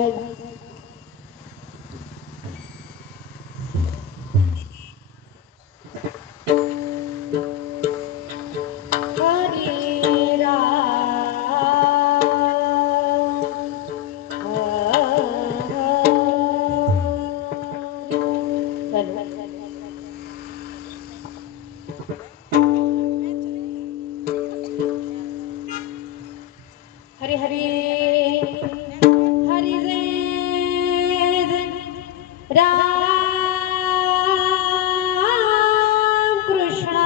हरी हरी हरी जय राम कृष्ण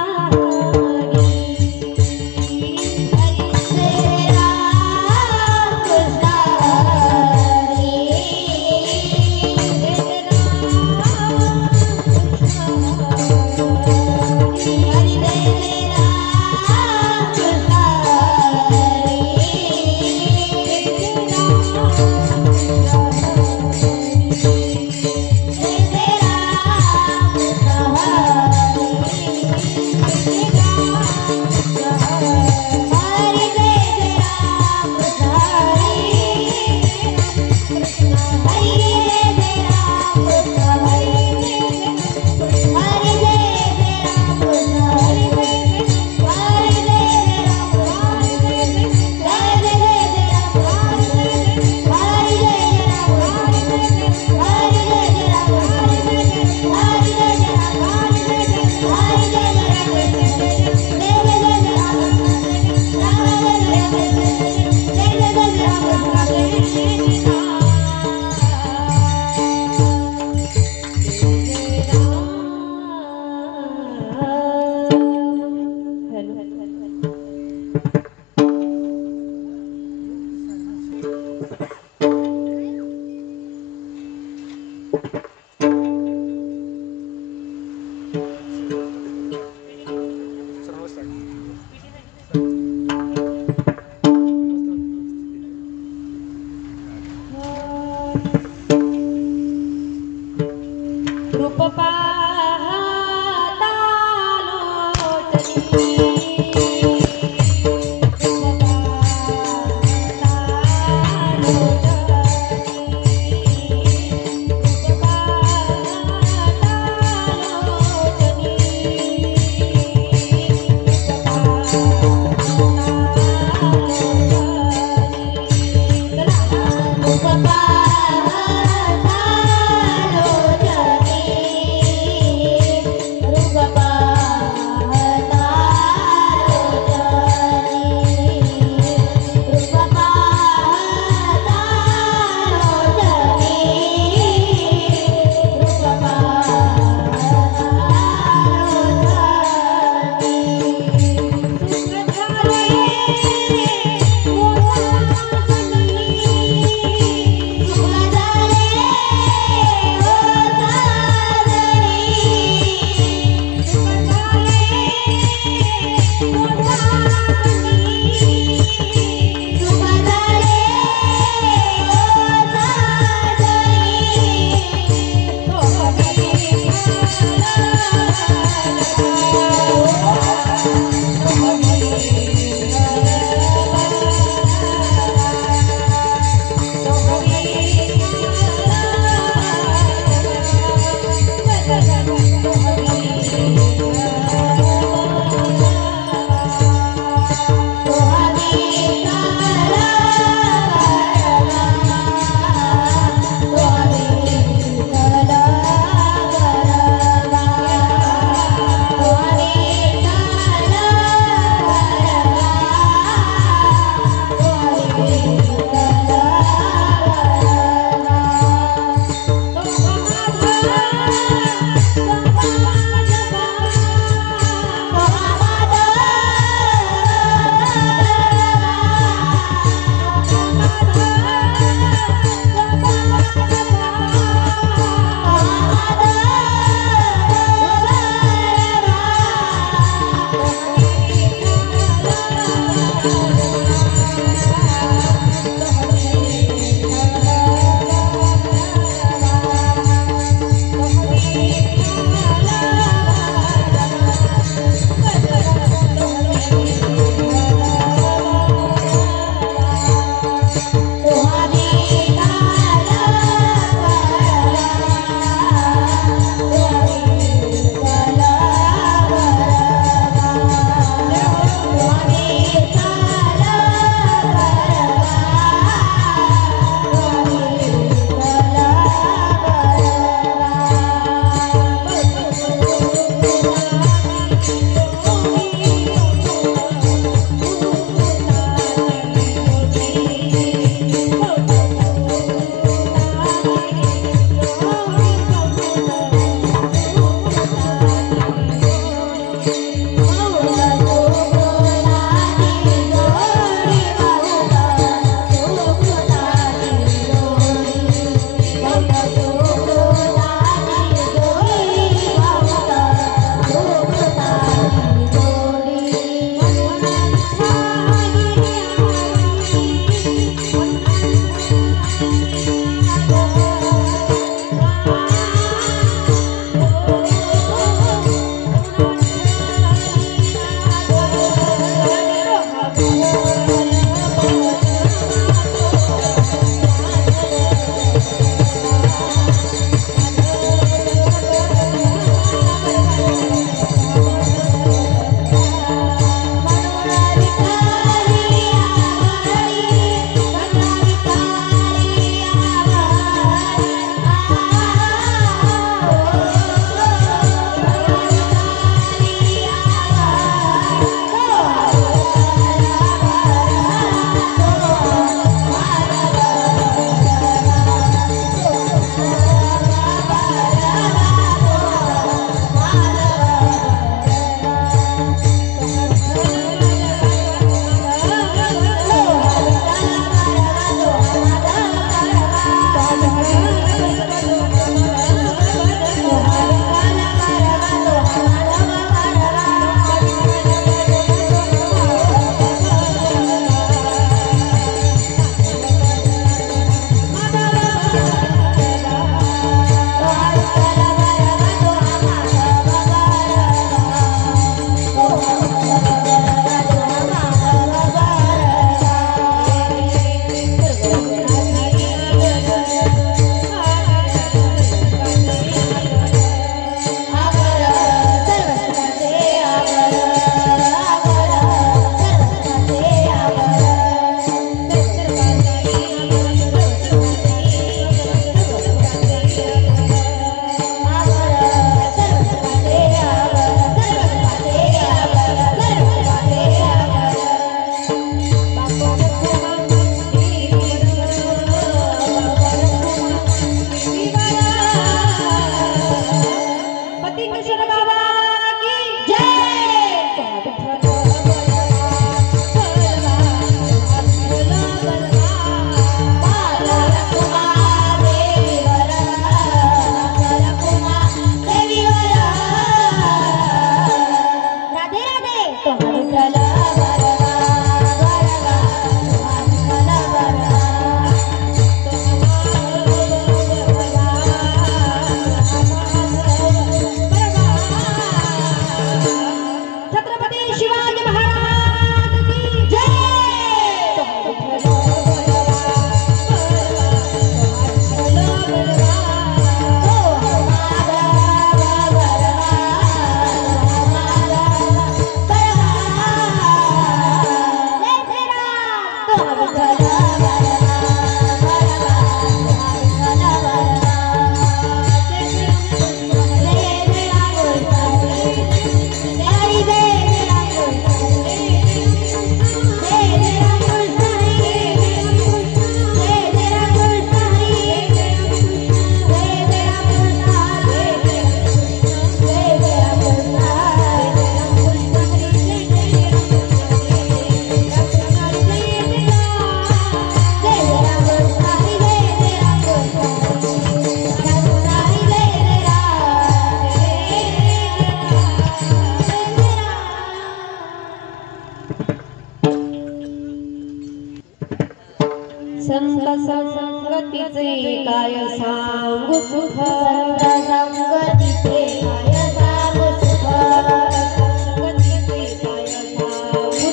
काय सांगू सुख संगतीचे काय सांगू सुख संगतीचे काय सांगू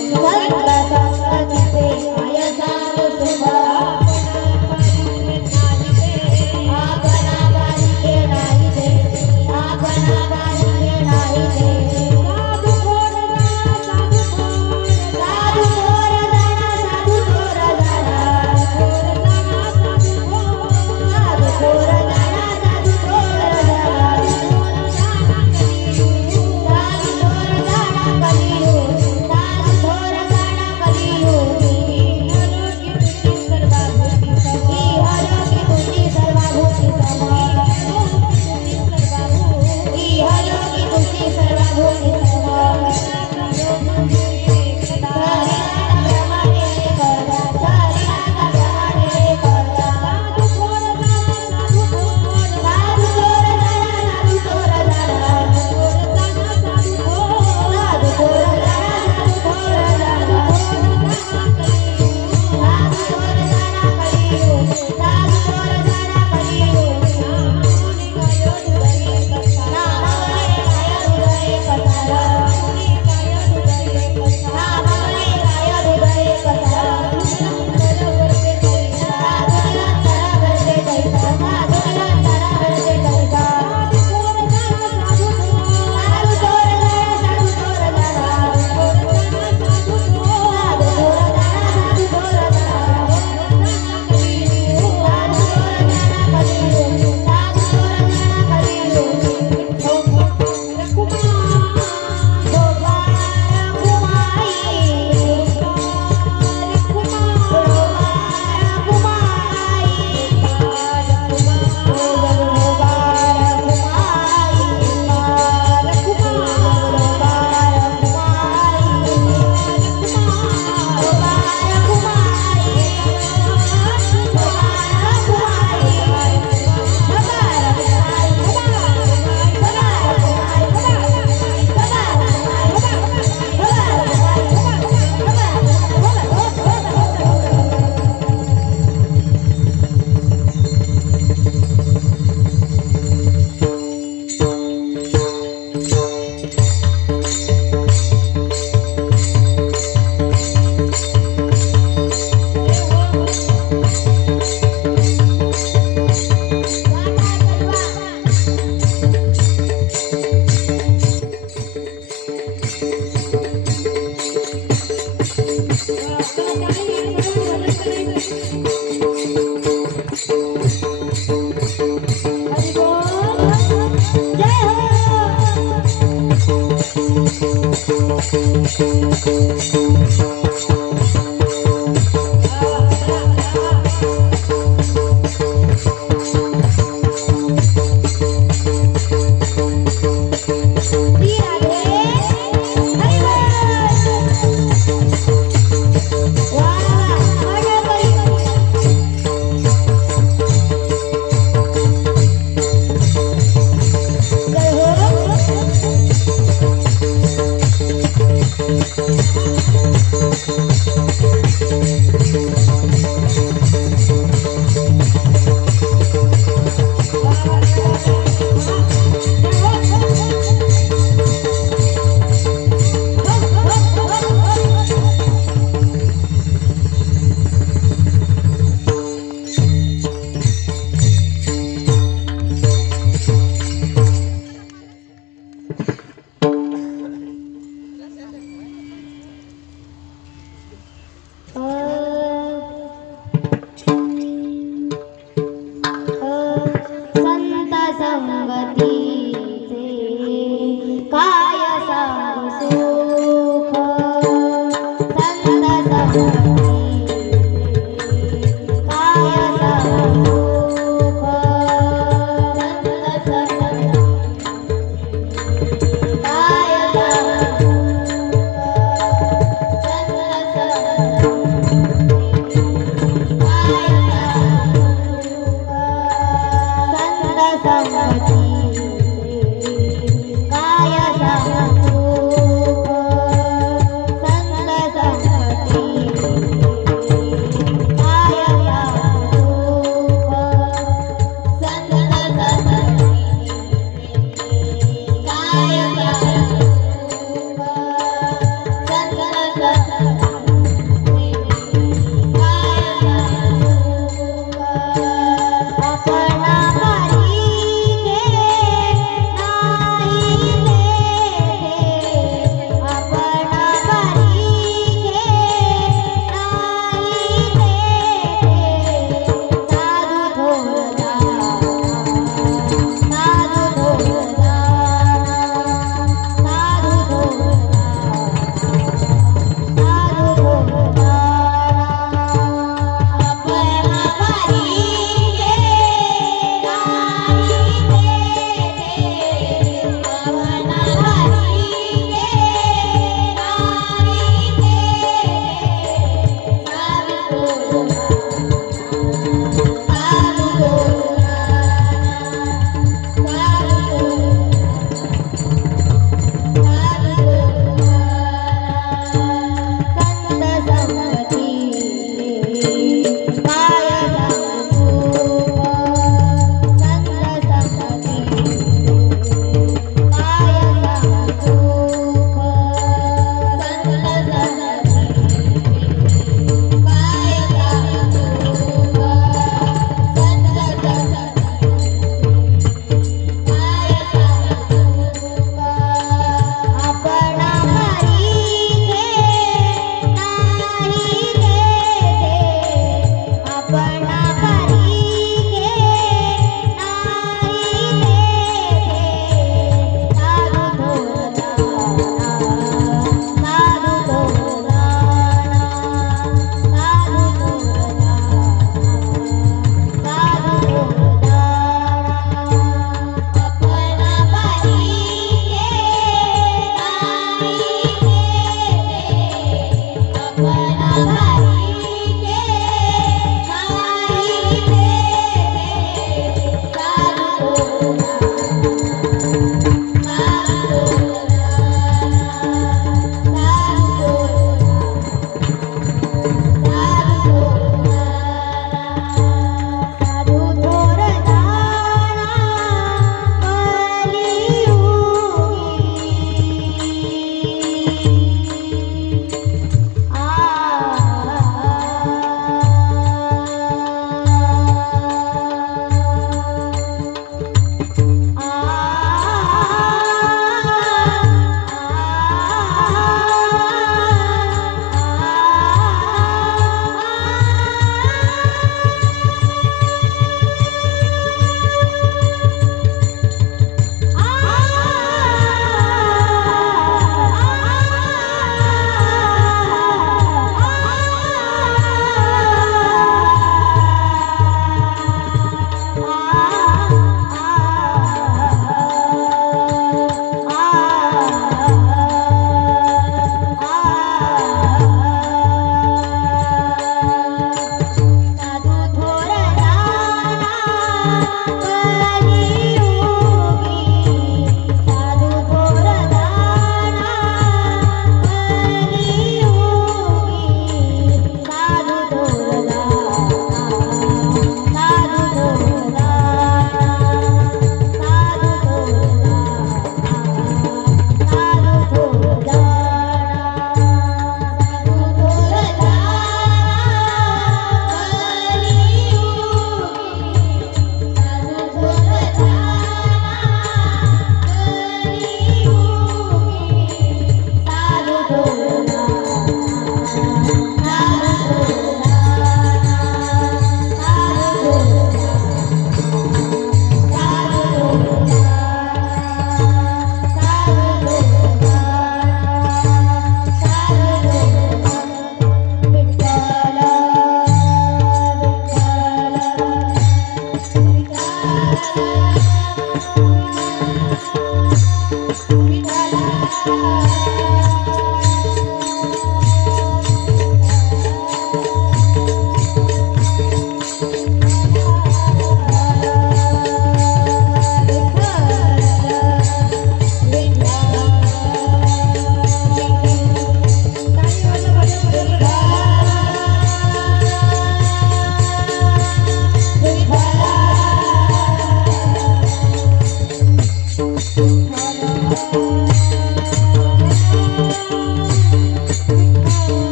संगतीचे काय सांगू सुख आपणा बांधले नाही दे आपणा बांधले नाही दे साधू थोर साधू थोर जाणा साधू थोर जाणा साधू थोर जाणा साधू थोर जाणा साधू थोर जाणा कलियू साधू थोर जाणा कलियू ही हलोकी तुझी सर्वभूती समा ही हलोकी तुझी सर्वभूती समा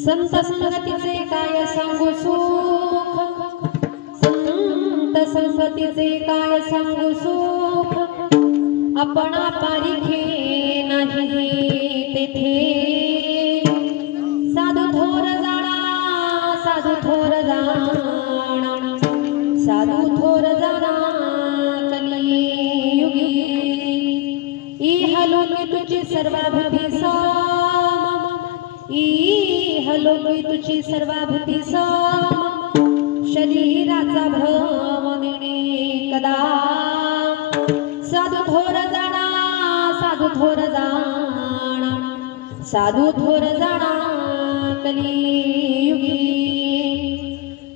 संत संगतीचे काय सांगू सुख, संत संगतीचे काय सांगू सुख, आपणा पारिखे नाही तेथे। साधू थोर जाणा, साधू थोर जाणा, साधू थोर जाणा कलियुगी। इहलोकी तुझी सर्वाभूती सम, इहलोकी तुझी सर्वाभूती सम, शरीराचा भ्रम नेणे कदा। साधू थोर जाणा, साधू थोर जाणा, साधू थोर जाणा कलियुगी।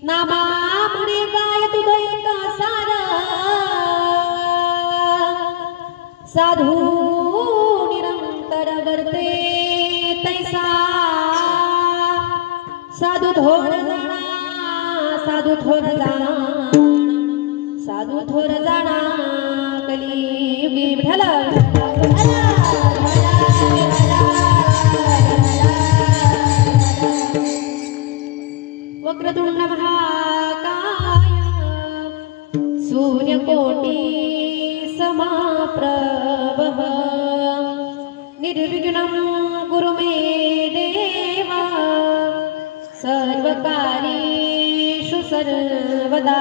नामा म्हणे गाय तुझ सार, साधू निरंतर वर्ते तैसा। साधू थोर जाणा, साधू थोर जाणा, साधू थोर जाणा कलियुगी। विठ्ठल वक्रतुंड महाकाय, सूर्यकोटि समाप्रभः, निर्विघ्नं कुरु मे देव, सर्वकार्ये सर्वदा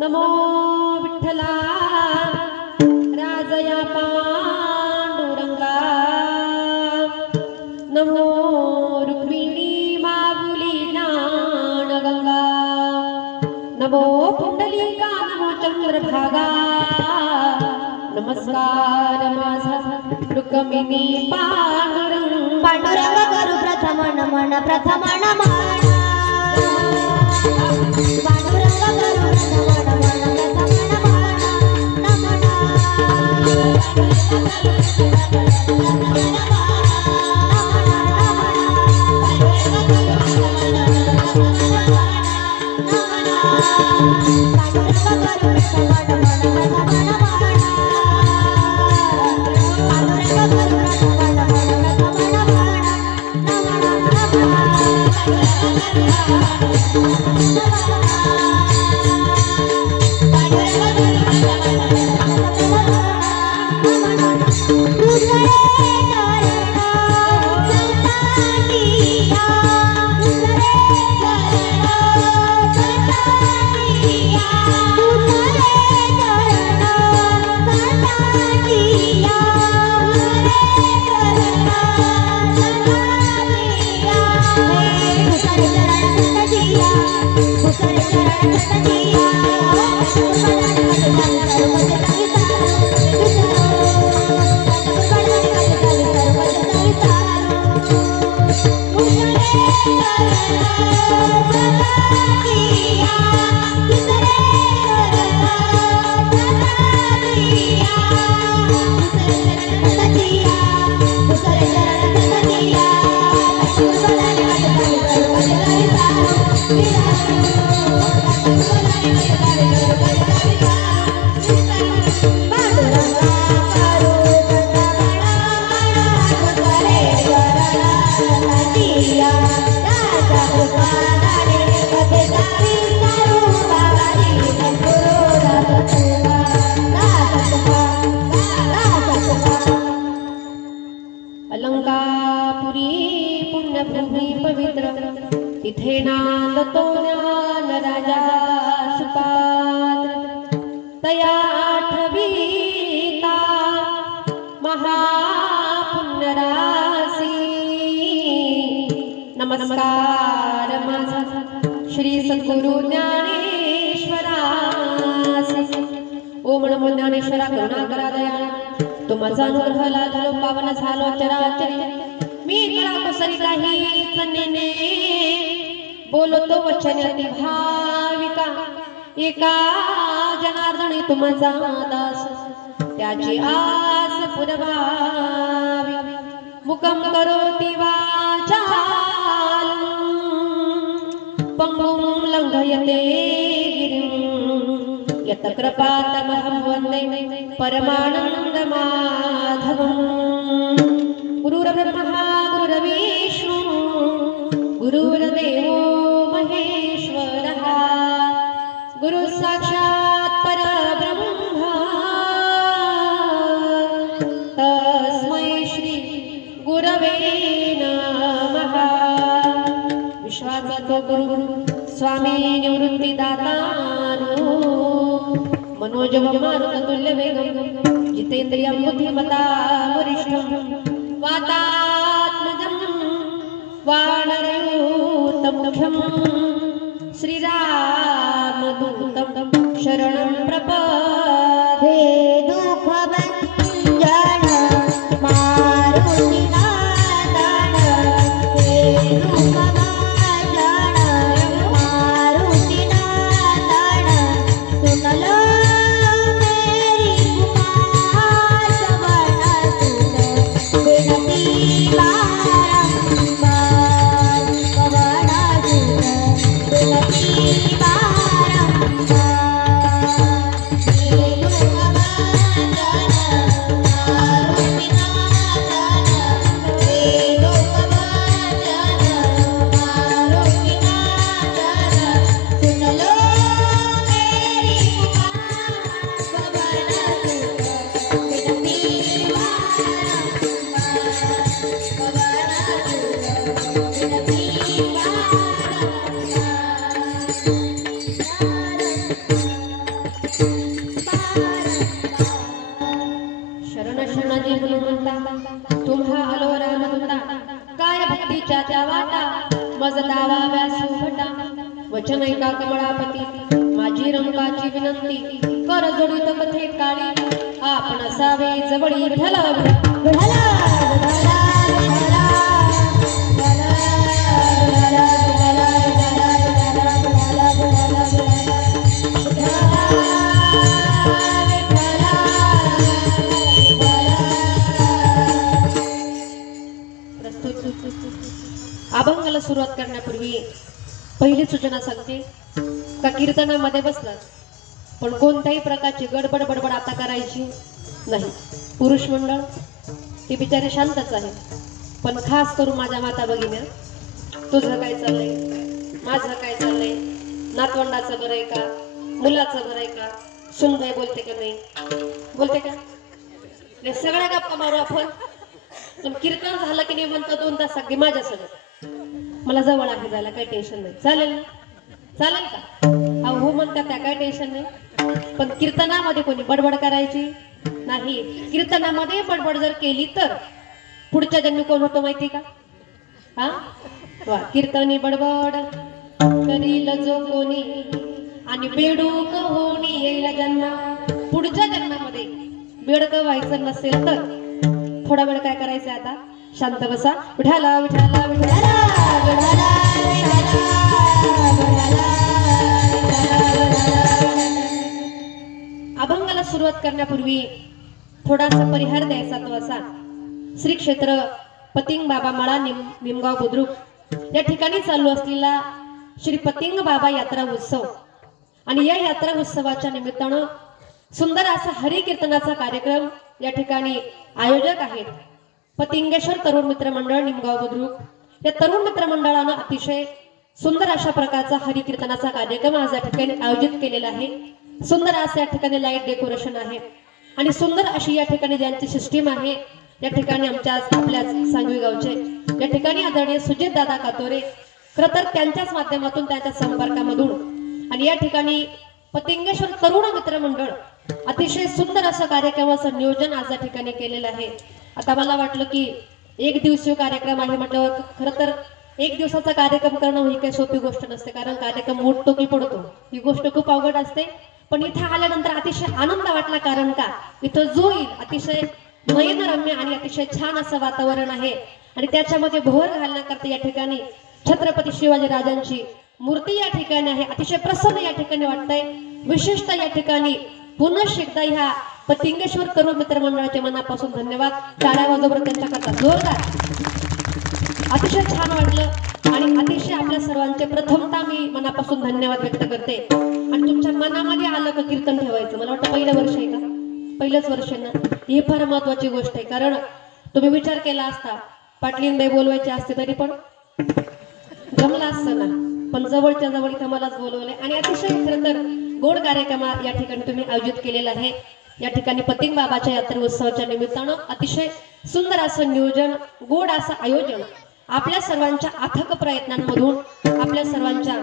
नमो विठ्ठला राजया पांडुरंगा नमो रुक्मिणी माऊली ज्ञानगंगा नमो पुंडलिका नमो चंद्रभागा नमस्कार माझा रुक्मिणी पांडुरंग पांडुरंग करू प्रथम नमन प्रथम नमन पांडुरंग करू प्रथम नमन प्रथम नमन अलंकापुरी पुण्यभूमी पवित्र तिथे नांदतो ज्ञान राजा सुपात्र तया आठवीता महापुण्यरासी नमस्कार माझा श्री सद्गुरु ज्ञानेश्वरासी ओम नमो ज्ञानेश्वरा करुणा दयाळा तुमचा अनुग्रह लाभलो पावन झालो चराचरी मी कळापसरी काहीच नेने बोलतो वचन अति भाविका एका जनार्दनी तुमचा दास त्याची आस पुरवावी मुकम करोति वाचालं पंगुं लंघयते गिरिं यत कृपातमहं वन्दे परमानन्दमाधवम् गुरुर्ब्रह्मा गुरुर्विष्णु गुरुर्देवो महेश्वरः गुरुः साक्षात् परब्रह्म तस्मै श्री गुरवे नमः विश्वाचा तो गुरु स्वामी निवृत्तिदातानो मनोजव मारुततुल्य वेगं जितेन्द्रियं बुद्धिमता वरिष्ठं वातात्मजं वानरयूतमुख्यं श्रीरामदूतं शरणं प्रपद्ये दुःखभञ्जन मारुतिनाथन हे दुःखभञ्जन मारुतिनाथन सुनलो मेरी पुकार सवन सुन विनती बारंबार पवन सुन शरण शरणाजी हनुमंता तुम्हा आलो रामदूता काय भक्तीच्या त्या वाटा मज दावा व्यासुभटा वचन ऐका कमळापती माझी रंगाची विनंती कर जोडीत कथे काळी आपण असावे जवळी विठ्ठला विठ्ठला अभंगाला सुरुवात करण्यापूर्वी पहिली सूचना सांगते का कीर्तनामध्ये बसलात पण कोणत्याही प्रकारची गडबड बडबड आता करायची नाही. पुरुष मंडळ ते बिचारे शांतच आहे पण खास करून माझ्या माता भगिन्या तुझं काय चाललंय माझं काय चाललंय नातवंडाचं बरं आहे का मुलाचं बरं आहे का सुनबाई बोलते का नाही बोलते का हे सगळ्या गप्पा मारू आपण पण कीर्तन झालं की नाही म्हणतो 2 तास अगदी माझ्या सगळं मला जवळ आहे जायला काही टेन्शन नाही. चालेल ना चालेल का हो म्हणतात त्या काही टेन्शन नाही पण कीर्तनामध्ये कोणी बडबड करायची नाही. कीर्तनामध्ये बडबड जर केली तर पुढच्या जन्मी कोण होतो माहिती का हा वा कीर्तनी बडबड करील जो कोणी आणि बेडूक होणी येईल जन्मा. पुढच्या जन्मामध्ये बेडकं व्हायचं नसेल तर थोडा वेळ काय करायचं आता शांत बसा. विठ्ठला विठ्ठला विठ्ठला अभंगाला सुरुवात करण्यापूर्वी थोडासा परिहार द्यायचा तो असा. श्री क्षेत्र पतिंग बाबा मळा निमगाव बुद्रुक या ठिकाणी चालू असलेला श्री पतिंग बाबा यात्रा उत्सव आणि या यात्रा उत्सवाच्या निमित्तानं सुंदर असा हरिकीर्तनाचा कार्यक्रम या ठिकाणी आयोजक आहेत पतिंगेश्वर तरुण मित्र मंडळ निमगाव बुद्रुक. या तरुण मित्र मंडळानं अतिशय सुंदर अशा प्रकारचा हरिकीर्तनाचा कार्यक्रम आज या ठिकाणी आयोजित केलेला आहे. सुंदर असं या ठिकाणी लाईट डेकोरेशन आहे आणि सुंदर अशी या ठिकाणी ज्यांची सिस्टीम आहे या ठिकाणी आपल्याच सांगवी गावचे या ठिकाणी आदरणीय सुजित दादा कातोरे खरं तर त्यांच्याच माध्यमातून त्यांच्या संपर्कामधून आणि या ठिकाणी पतिंगेश्वर तरुण मित्र मंडळ अतिशय सुंदर असं कार्यक्रमाचं नियोजन आज या ठिकाणी केलेलं आहे. आता मला वाटलं की 1 दिवसीय कार्यक्रम आहे म्हटल्यावर खरं तर 1 दिवसाचा कार्यक्रम करणं ही काही सोपी गोष्ट नसते कारण कार्यक्रम उठतो की पडतो ही गोष्ट खूप अवघड असते. पण इथं आल्यानंतर अतिशय आनंद वाटला कारण का इथं जो येईल अतिशय नयनरम्य आणि अतिशय छान असं वातावरण आहे आणि त्याच्यामध्ये भोर घालण्याकरता या ठिकाणी छत्रपती शिवाजी राजांची मूर्ती या ठिकाणी आहे. अतिशय प्रसन्न या ठिकाणी वाटतंय. विशेषतः या ठिकाणी पुन्हा एकदा ह्या पतिंगेश्वर तरुण मित्र मंडळाचे मनापासून धन्यवाद. टाळ्या वाजवून त्यांच्याकरता जोरदार. अतिशय छान वाटलं आणि अतिशय आपल्या सर्वांचे प्रथमतः मी मनापासून धन्यवाद व्यक्त करते. आणि तुमच्या मनामध्ये आलं का कीर्तन ठेवायचं मला वाटतं पहिलं वर्ष आहे का पहिलंच वर्ष ना ही फार महत्वाची गोष्ट आहे कारण तुम्ही विचार केला असता पाटलींबाई बोलवायचे असते तरी पण जमलं असतं ना पण जवळच्या जवळ इथं मलाच बोलवलंय आणि अतिशय खरं तर गोड कार्यक्रम या ठिकाणी तुम्ही आयोजित केलेला आहे. या ठिकाणी पतिंग बाबाच्या यात्रा उत्सवाच्या निमित्तानं अतिशय सुंदर असं नियोजन गोड असं आयोजन आपल्या सर्वांच्या अथक प्रयत्नांमधून आपल्या सर्वांच्या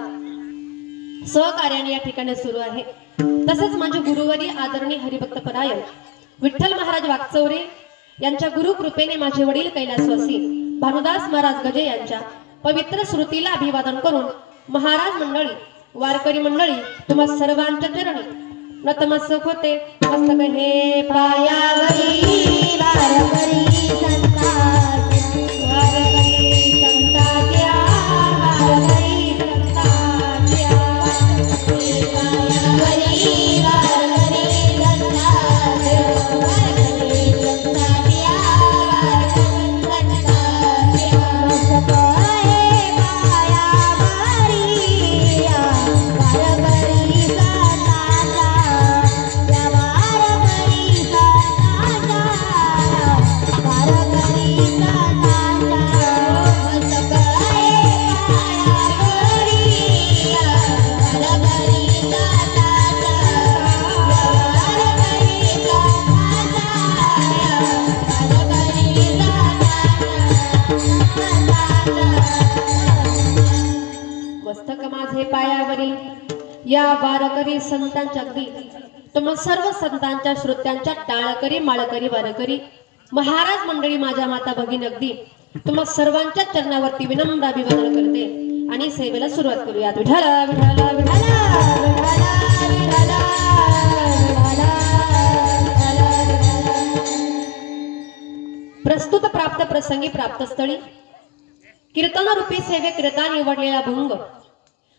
सहकार्याने या ठिकाणी सुरू आहे. तसंच माझे गुरुवारी आदरणीय हरिभक्तपरायण विठ्ठल महाराज वागचौरे यांच्या गुरुकृपेने माझे वडील कैलासवासी भानुदास महाराज गजे यांच्या पवित्र स्मृतीला अभिवादन करून महाराज मंडळी वारकरी मंडळी तुम्हा सर्वांच्या चरणी नतमस्तक होते. मस्तक हे पायावरी वारकरी संताच्या वारकरी संताच्या डोळ्यावरी या वारकरी संतांच्या अगदी तुम्हा सर्व संतांच्या श्रोत्यांच्या टाळकरी माळकरी वारकरी महाराज मंडळी माझ्या माता भगिनी अगदी तुम्हा सर्वांच्या चरणावरती विनम्र अभिवादन करते आणि सेवेला सुरुवात करूयात. विठाला विठाला विठाला प्रस्तुत प्राप्त प्रसंगी प्राप्त स्थळी कीर्तन रूपी सेवेकरिता निवडलेला भंग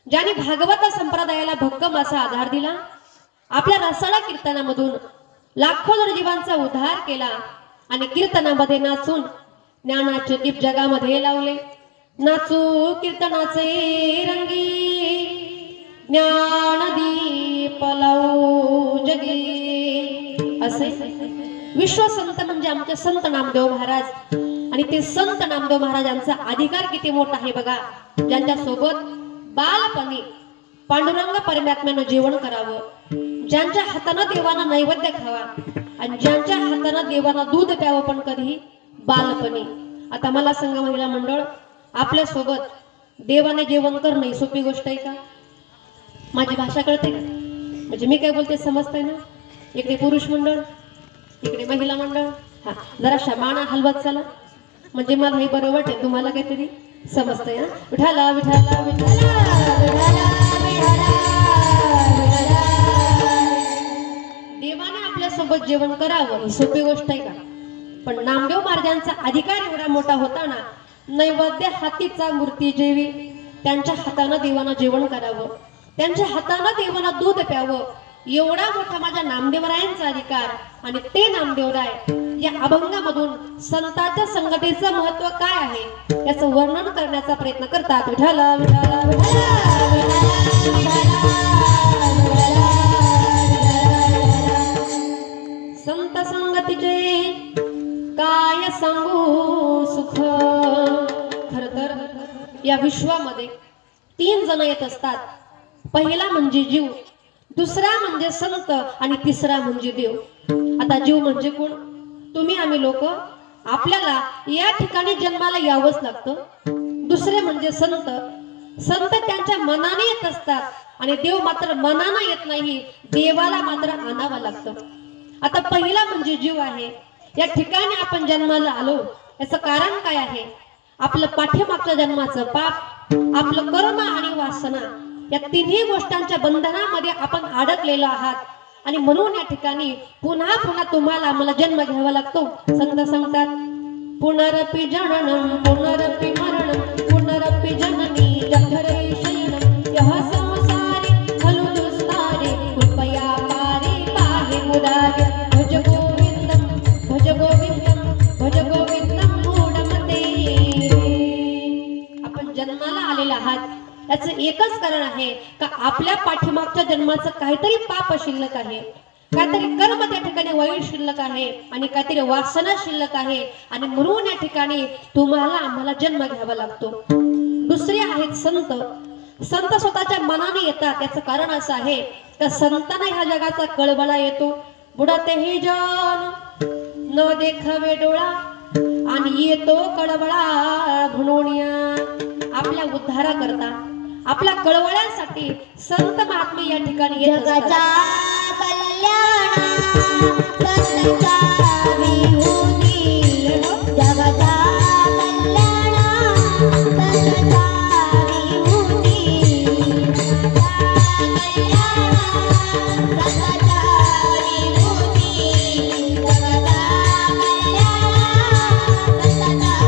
ज्याने भागवत संप्रदायाला भक्कम असा आधार दिला, आपल्या रसाळा कीर्तनामधून लाखो जीवांचा उद्धार केला आणि कीर्तनामध्ये नाचून ज्ञानाचे दीप जगामध्ये लावले. नाचू कीर्तनाचे रंगी ज्ञानदीप लावू जगी असे विश्वसंत म्हणजे आमचे संत नामदेव महाराज. आणि ते संत नामदेव महाराजांचा अधिकार किती मोठा आहे बघा. ज्यांच्या सोबत बालपणी पांडुरंग परमात्म्यानं जेवण करावं, ज्यांच्या हातानं देवानं नैवेद्य खावा आणि ज्यांच्या हातानं देवानं दूध प्यावं पण कधी बालपणी. आता मला सांगा महिला मंडळ, आपल्या सोबत देवाने जेवण करणं ही सोपी गोष्ट आहे का? माझी भाषा कळते का? म्हणजे मी काय बोलते समजतंय ना? इकडे पुरुष मंडळ, इकडे महिला मंडळ, हा जरा शमाना हलवत चला म्हणजे मला हे बरं वाटेल, तुम्हाला काहीतरी समजतंय ना? विठाला विठाला विठाला देवाने आपल्या सोबत जेवण करावं ही सोपी गोष्ट आहे का? पण नामदेव महाराजांचा अधिकार एवढा मोठा होता ना, नैवेद्य हातीचा मूर्ती जेवी, त्यांच्या हातानं देवानं जेवण करावं, त्यांच्या हातानं देवानं दूध प्यावं, एवढा मोठा माझ्या नामदेवरायांचा अधिकार. आणि ते नामदेवराय या अभंगामधून संतांच्या संघटनेचं महत्व काय आहे याचं वर्णन करण्याचा प्रयत्न करतात. विठाला विठाला संत संगतीचे काय सांगू सुख. खर तर या विश्वामध्ये 3 जण येत असतात. पहिला म्हणजे जीव, दुसरा म्हणजे संत आणि तिसरा म्हणजे देव. आता जीव म्हणजे कोण? तुम्ही आम्ही लोक. आपल्याला या ठिकाणी जन्माला यावंच लागतं. दुसरे म्हणजे संत. संत त्यांच्या मनाने येत असतात आणि देव मात्र मनाने येत नाही, देवाला मात्र आणावं लागतं. आता पहिला म्हणजे जीव आहे. या ठिकाणी आपण जन्माला आलो याचं कारण काय आहे? आपलं पाठीमागच्या जन्माचं पाप, आपलं कर्म आणि वासना या तिन्ही गोष्टांच्या बंधनामध्ये आपण अडकलेलो आहात. आणि म्हणून या ठिकाणी पुन्हा पुन्हा तुम्हाला आम्हाला जन्म घ्यावा लागतो. संत सांगतात पुनरपि जननम पुनरपि मरणम पुनरपि जननी जठरे शयनम यह संसारे खलु दुस्तारे कृपया पारे पाहे मुरारे भज गोविंदम भज गोविंदम भज गोविंदम मूढमते. आपण जन्माला आलेला आहात याचं एकच कारण आहे का आपल्या पाठीमागच्या जन्माचं काहीतरी पाप शिल्लक आहे, काहीतरी कर्म त्या ठिकाणी वाईट शिल्लक आहे आणि काहीतरी वासना शिल्लक आहे. आणि म्हणून या ठिकाणी तुम्हाला आम्हाला जन्म घ्यावा लागतो. दुसरे आहेत संत. संत स्वतःच्या मनाने येतात. याचं कारण असं आहे का संतांना ह्या जगाचा कळबळा येतो. बुडाते हे जन न देखावे डोळा आणि येतो कळबळा भुणोनिया. आपल्या उद्धारा करता, आपल्या कळवळ्यासाठी संत महात्मे या ठिकाणी येत असतात. जगाच्या कल्याणा संतांच्या विभूती, जगाच्या कल्याणा संतांच्या विभूती, जगाच्या कल्याणा संतांच्या विभूती, जगाच्या कल्याणा संतांच्या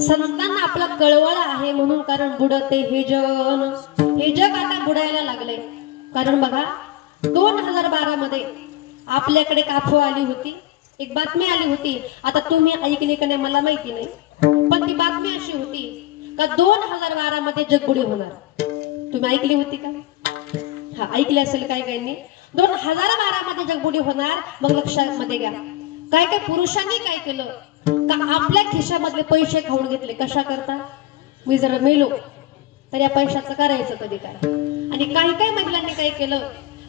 संतांना आपला कळवळ आहे म्हणून, कारण बुडते हे जग आता बुडायला लागले. कारण बघा 2012 मध्ये आपल्याकडे एक अफवा आली होती, एक बातमी आली होती. आता तुम्ही ऐकली का नाही मला माहिती नाही, पण ती बातमी अशी होती का 2012 मध्ये जग बुडी होणार. तुम्ही ऐकली होती का? हा, ऐकली असेल काही काहींनी. 2012 मध्ये जग बुडी होणार. मग लक्षात मध्ये घ्या, काय काय पुरुषांनी काय केलं का आपल्या खिशामधले पैसे खाऊन घेतले. कशा करता? मी जर मेलो तर या पैशाचं करायचं कधी काय. आणि काही काही महिलांनी काय केलं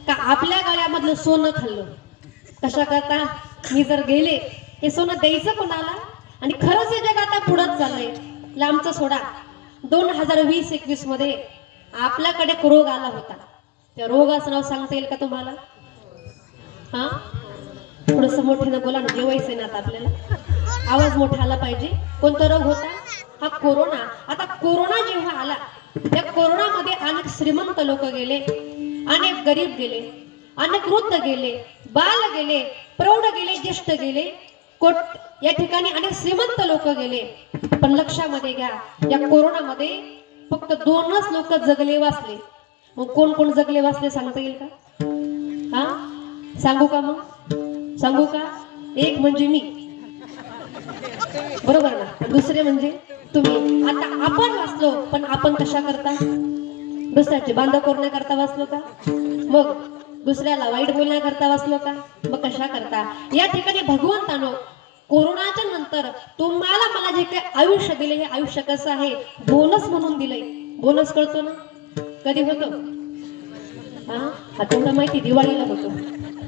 का आपल्या गळ्यामधलं सोनं खाल्लं. कशा करता? मी जर गेले हे सोनं द्यायचं कोणाला. आणि खरंच हे जग आता पुढंच चाललंय. लांबचं सोडा, 2020-21 मध्ये आपल्याकडे एक रोग आला होता. त्या रोगाचं नाव सांगता येईल का तुम्हाला? हा, थोडस मोठ्यानं बोला ना, जेवायचंय ना आता आपल्याला, आवाज मोठा आला पाहिजे. कोणता रोग होता? हा कोरोना. आता कोरोना जेव्हा आला त्या कोरोनामध्ये अनेक श्रीमंत लोक गेले, अनेक गरीब गेले, अनेक वृद्ध गेले, बाल गेले, प्रौढ गेले, ज्येष्ठ गेले, या ठिकाणी अनेक श्रीमंत लोक गेले. पण लक्षामध्ये घ्या, या कोरोनामध्ये फक्त 2च लोक जगले वाचले. मग कोण कोण जगले वाचले सांगता येईल का? हा, सांगू का? मग सांगू का? एक म्हणजे मी, बरोबर ना, दुसरे म्हणजे तुम्ही. आता आपण वाचलो, पण आपण कशा करता? दुसऱ्याचे बांध करण्याकरता वाचलो का? मग दुसऱ्याला वाईट बोलण्याकरता वाचलो का? मग कशा करता? या ठिकाणी भगवंतानो कोरोनाच्या नंतर तुम्हाला मला जे काही आयुष्य दिले, हे आयुष्य कसं आहे? बोनस म्हणून दिलंय. बोनस कळतो ना, कधी होतो? हा, तेवढं माहिती, दिवाळीला होतो.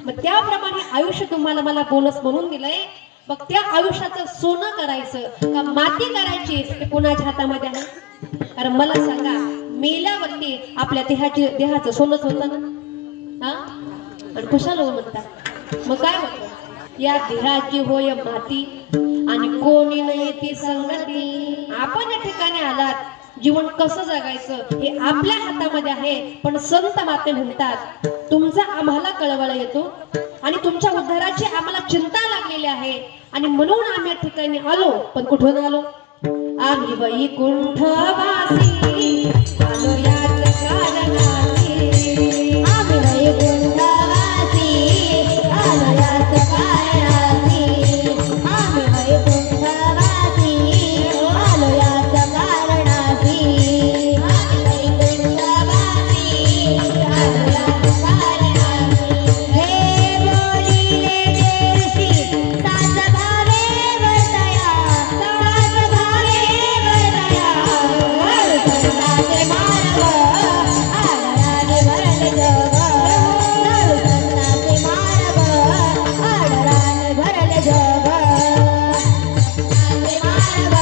मग त्याप्रमाणे आयुष्य तुम्हाला मला बोनस म्हणून दिलंय. मग त्या आयुष्याचं सोनं करायचं का माती करायची हे कोणाच्या हातामध्ये आहे? कारण मला सांगा, मेल्यावरती आपल्या देहाचं सोनच होतं ना. हा, आणि कुशाला म्हणता. मग काय होतं? या देहाची होय माती आणि कोणी नाही ती संगती. आपण या ठिकाणी आलात, जीवन कसं जगायचं हे आपल्या हातामध्ये आहे. पण संत माते म्हणतात, तुमचा आम्हाला कळवळा येतो आणि तुमच्या उद्धाराची आम्हाला चिंता लागलेली आहे. आणि म्हणून आम्ही या ठिकाणी आलो. पण कुठून आलो? आम्ही वैकुंठवासी आलो याच कारणाने. आम्ही वैकुंठवासी आलो याच कारणाने. आम्ही वैकुंठवासी आलो याच कारणाने. आम्ही वैकुंठवासी आलो याच कारणाने. हे बोलिले देशी सात भावे वर्तया, सात भावे वर्तया. संतांचे मार्ग आदराने भरले जग. संतांचे मार्ग आदराने भरले जग. संतांचे मार्ग आदराने भरले जग. संतांचे मार्ग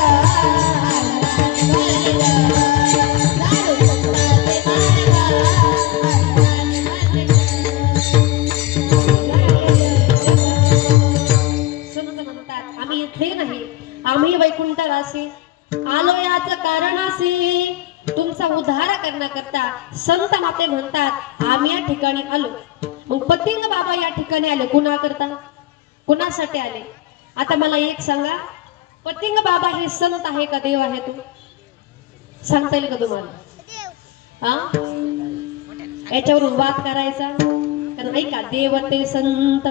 आदराने संत म्हणतात, आम्ही इथे नाही, आम्ही वैकुंठवासी आलो याच कारणासी. तुमचा उद्धार करण्याकरता संत माते म्हणतात आम्ही या ठिकाणी आलो. मग पतिंग बाबा या ठिकाणी आले कुणा करता? कुणासाठी आले? आता मला एक सांगा, पतिंग बाबा हे संत आहे का देव आहे? तू सांगता येईल का तुम्हाला? हा, याच्यावरून वाद करायचा. कारण ऐका, देव ते संत,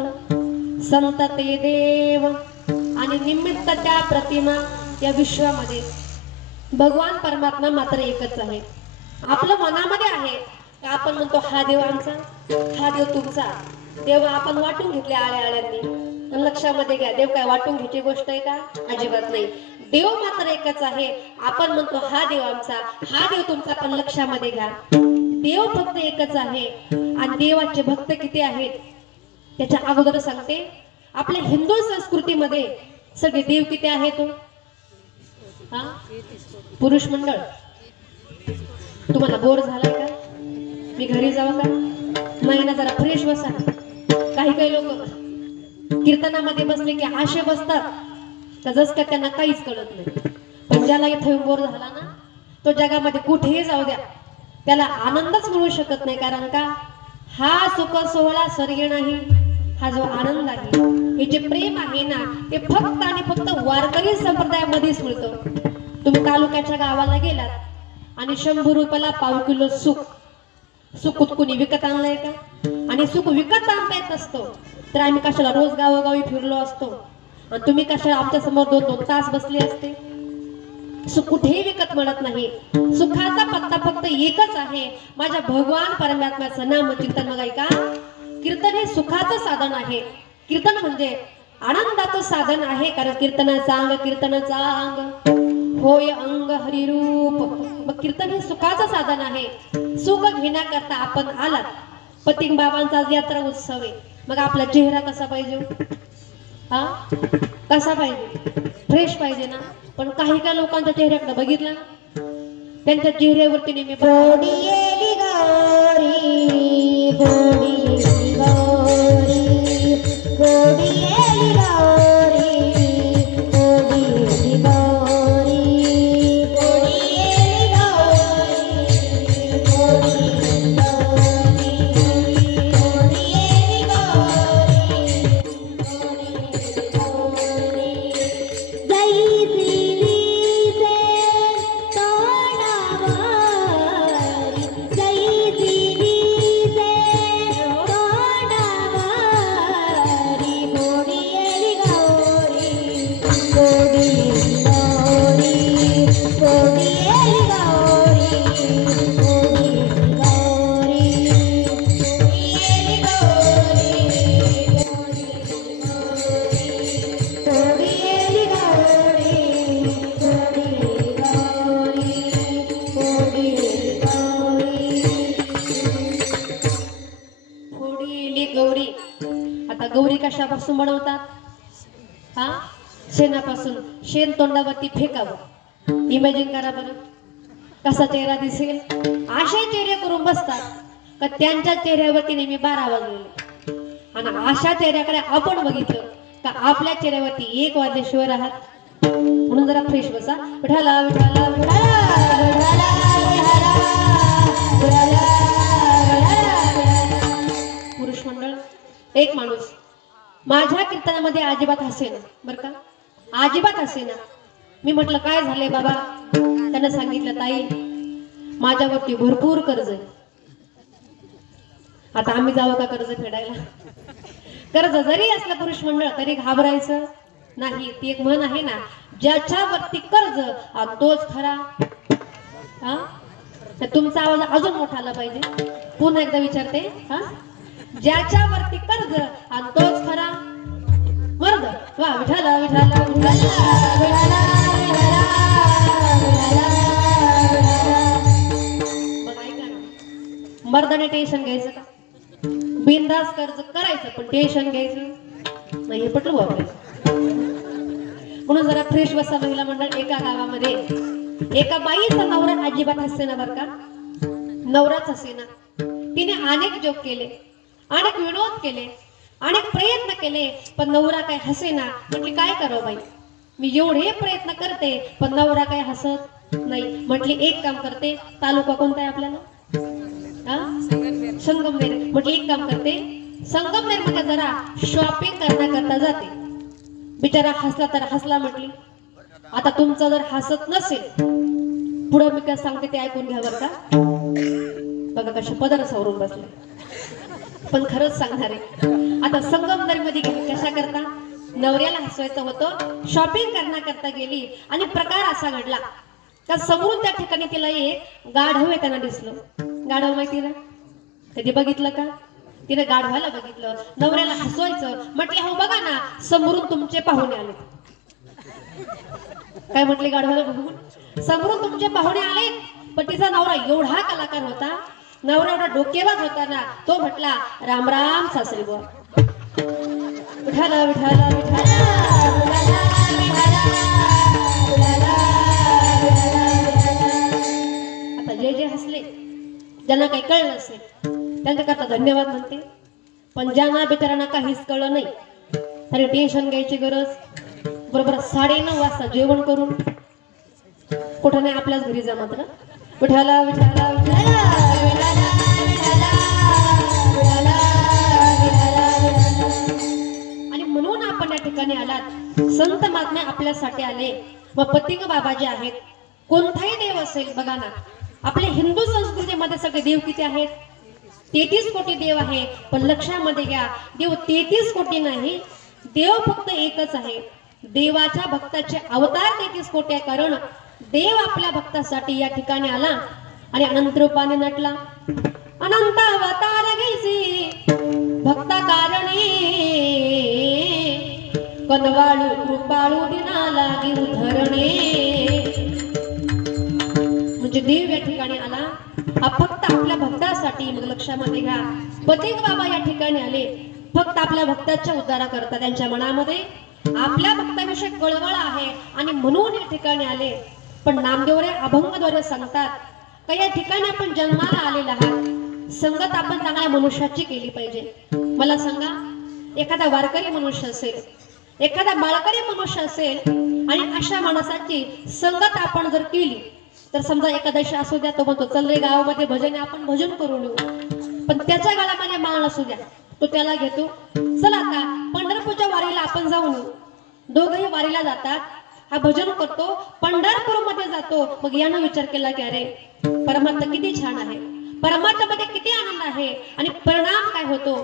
संत ते देव आणि निमित्त त्या प्रतिमा. या विश्वामध्ये भगवान परमात्मा मात्र एकच आहे. आपलं मनामध्ये आहे का आपण म्हणतो हा देव आमचा, हा देव तुमचा. देव आपण वाटून घेतले आळ्या आळ्यांनी. पण लक्षामध्ये घ्या, देव काय वाटून घ्यायची गोष्ट आहे का? अजिबात नाही. देव मात्र एकच आहे. आपण म्हणतो हा देव आमचा, हा देव तुमचा. पण लक्षामध्ये घ्या, देव फक्त एकच आहे. आणि देवाचे भक्त किती आहेत त्याच्या अगोदर सांगते. आपल्या हिंदू संस्कृतीमध्ये सगळे देव किती आहेत? हा, पुरुष मंडळ. तुम्हाला बोर झालाय का? मी घरी जाऊ का? नाही ना, जरा फ्रेश बसा. काही काही लोक कीर्तनामध्ये बसले की आशे बसतात तर जस का त्यांना काहीच कळत नाही. पण ज्याला इथे बोर झाला ना, तो जगामध्ये कुठेही जाऊ द्या, त्याला आनंदच मिळू शकत नाही. कारण का? हा सुख सोहळा स्वर्गीय नाही. हा जो आनंद आहे, हे जे प्रेम आहे ना, ते फक्त आणि फक्त वारकरी संप्रदायामध्येच मिळतं. तुम्ही तालुक्याच्या गावाला गेलात आणि 100 रुपयाला पाव किलो सुक कुणी विकत आणलंय का? आणि सुक विकत आणता येत असतो तर आम्ही कशाला रोज गावोगावी फिरलो असतो आणि तुम्ही कशाला आमच्या समोर 2-2 तास बसले असते? सुख कुठेही विकत मिळत नाही. सुखाचा पत्ता फक्त एकच आहे, माझ्या भगवान परमात्म्याचं नाम चिंतन. मग ऐका, कीर्तन हे सुखाचं साधन आहे. कीर्तन म्हणजे आनंदाचं साधन आहे, कारण कीर्तनाचा अंग होय अंग हरिरूप. मग कीर्तन हे सुखाचं साधन आहे. सुख घेण्याकरता आपण आलात. पतिंग बाबांचा यात्रा उत्सव आहे. मग आपला चेहरा कसा पाहिजे? हा, कसा पाहिजे? फ्रेश पाहिजे ना. पण काही लोकांच्या चेहऱ्याकडे बघितलं ना, त्यांच्या चेहऱ्यावरती नेहमी गोडी येली गौरी, गोडी येली गौरी, गोडी येली गौरी, गोडी येली गौरी, गोडी येली गौरी, गोडी येली गौरी, गोडी येली गौरी, जय श्री गौरी. आता गौरी कशापासून बनवतात? हा, शेणापासून. शेण तोंडावरती फेकावं. इमॅजिन करा बरं कसा चेहरा दिसेल. अशा चेहरे करून बसतात का त्यांच्या चेहऱ्यावरती नेहमी 12 वाजलेले, आणि अशा चेहऱ्याकडे आपण बघितलं का आपल्या चेहऱ्यावरती 1 वाजल्याशिवाय राहत. म्हणून जरा फ्रेश बसा. विठाला विठाला विठाला पुरुष मंडळ. एक माणूस माझ्या कीर्तनामध्ये अजिबात हसेना बरं का, अजिबात हसेना. मी म्हटलं काय झालंय बाबा? त्यानं सांगितलं ताई माझ्यावरती भरपूर कर्ज आहे. आता आम्ही जाऊ का कर्ज फेडायला? कर्ज जरी असलं पुरुष मंडळ तरी घाबरायचं नाही. ती एक म्हण आहे ना, ज्याच्यावरती कर्ज आणि तोच खरा. हा, तुमचा आवाज अजून मोठा आला पाहिजे. पुन्हा एकदा विचारते. हा, ज्याच्यावरती कर्ज आणि तोच खरा मर्द. वा विठाला विठाला विठाला. मर्दाने टेन्शन घ्यायचं का? बिनधास्त कर्ज करायचं पण टेन्शन घ्यायचं नाही. हे पटलं वापरायचं. म्हणून जरा फ्रेश बसा महिला मंडळ. एका गावामध्ये एका बाईचा नवरा अजिबात हसेना बरं का, नवराच हसेना. तिने अनेक जोक केले, अनेक विनोद केले, अनेक प्रयत्न केले, पण नवरा काय हसेना. म्हटली काय करावं बाई, मी एवढे प्रयत्न करते पण नवरा काय हसत नाही. म्हटली एक काम करते. तालुका कोणता आहे आपल्याला? संगमनेर. म्हटली एक काम करते, संगमनेर मध्ये जरा शॉपिंग करण्याकरता जाते. बिचारा हसला तर हसला. म्हटली आता तुमचं जर हसत नसेल पुढे मी काय सांगते ते ऐकून घ्या बरं का. बघा कशा पदर सावरून बसले, पण खरंच सांगणार आहे. आता संगमनेर मध्ये गेली कशा करता? नवऱ्याला हसवायचं होतं, शॉपिंग करण्याकरता गेली आणि प्रकार असा घडला का समोरून त्या ठिकाणी तिला एक गाढव त्यांना दिसलं. गाढव माहिती ना, कधी बघितलं का? तिने गाढवाला बघितलं, नवऱ्याला हसवायचं. म्हटले हो बघा ना समोरून तुमचे पाहुणे आले. काय म्हटले गाढवाला बघून? समोरून तुमचे पाहुणे आले. पण तिचा नवरा एवढा कलाकार होता, नवरा एवढा डोकेबाज होता ना, तो म्हटला राम राम सासरी बुवा. विठाला विठाला विठाला. आता जे जे हसले ज्यांना काही कळलं असेल त्यांच्याकरता धन्यवाद म्हणते. पण ज्यांना बिचारांना काहीच कळलं नाही तरी टेन्शन घ्यायची गरज. बरोबर 9:30 वाजता जेवण करून कुठं नाही आपल्याच घरी जा मात्र. विठाला विठाला विठाला. आणि म्हणून आपण या ठिकाणी आलात. संत महात्मे आपल्यासाठी आले व पतिंग बाबा जे आहेत कोणताही देव असेल, बघा ना आपल्या हिंदू संस्कृतीमध्ये सगळे देव किती आहेत? 33 कोटी देव आहे. पण लक्षामध्ये घ्या, देव 33 कोटी नाही, देव फक्त एकच आहे. देवाच्या भक्ताचे अवतार 33 कोटी आहे, कारण देव आपल्या भक्तासाठी या ठिकाणी आला आणि अनंत रूपाने नटला. अनंत अवतार घेसी भक्ता कारणे, कनवाळू कृपाळू दिना लागी उधरणे. म्हणजे देव या ठिकाणी आला फक्त आपल्या भक्तासाठी. मग लक्षामध्ये घ्या, पतिंग बाबा या ठिकाणी आले फक्त आपल्या भक्ताच्या उद्धारा करता. त्यांच्या मनामध्ये आपल्या भक्ताविषयी कळवळ आहे आणि म्हणून या ठिकाणी आले. पण नामदेवरे अभंगद्वारे सांगतात का या ठिकाणी आपण जन्माला आलेला आहात, संगत आपण चांगल्या मनुष्याची केली पाहिजे. मला सांगा, एखादा वारकरी मनुष्य असेल, एखादा माळकरी मनुष्य असेल आणि अशा माणसाची संगत आपण जर केली तर समजा एकादशी असू द्या, तो म्हणतो चल रे गावामध्ये भजन, आपण भजन करून येऊ. पण त्याच्या गळ्यामध्ये माळ असू द्या, तो त्याला घेतो, चला आता पंढरपूरच्या वारीला आपण जाऊन येऊ. दोघंही वारीला जातात, हा भजन करतो, पंढरपूरमध्ये जातो. मग यानं विचार केला की अरे परमात्मा किती छान आहे, परमात्म्यामध्ये किती आनंद आहे. आणि परिणाम काय होतो,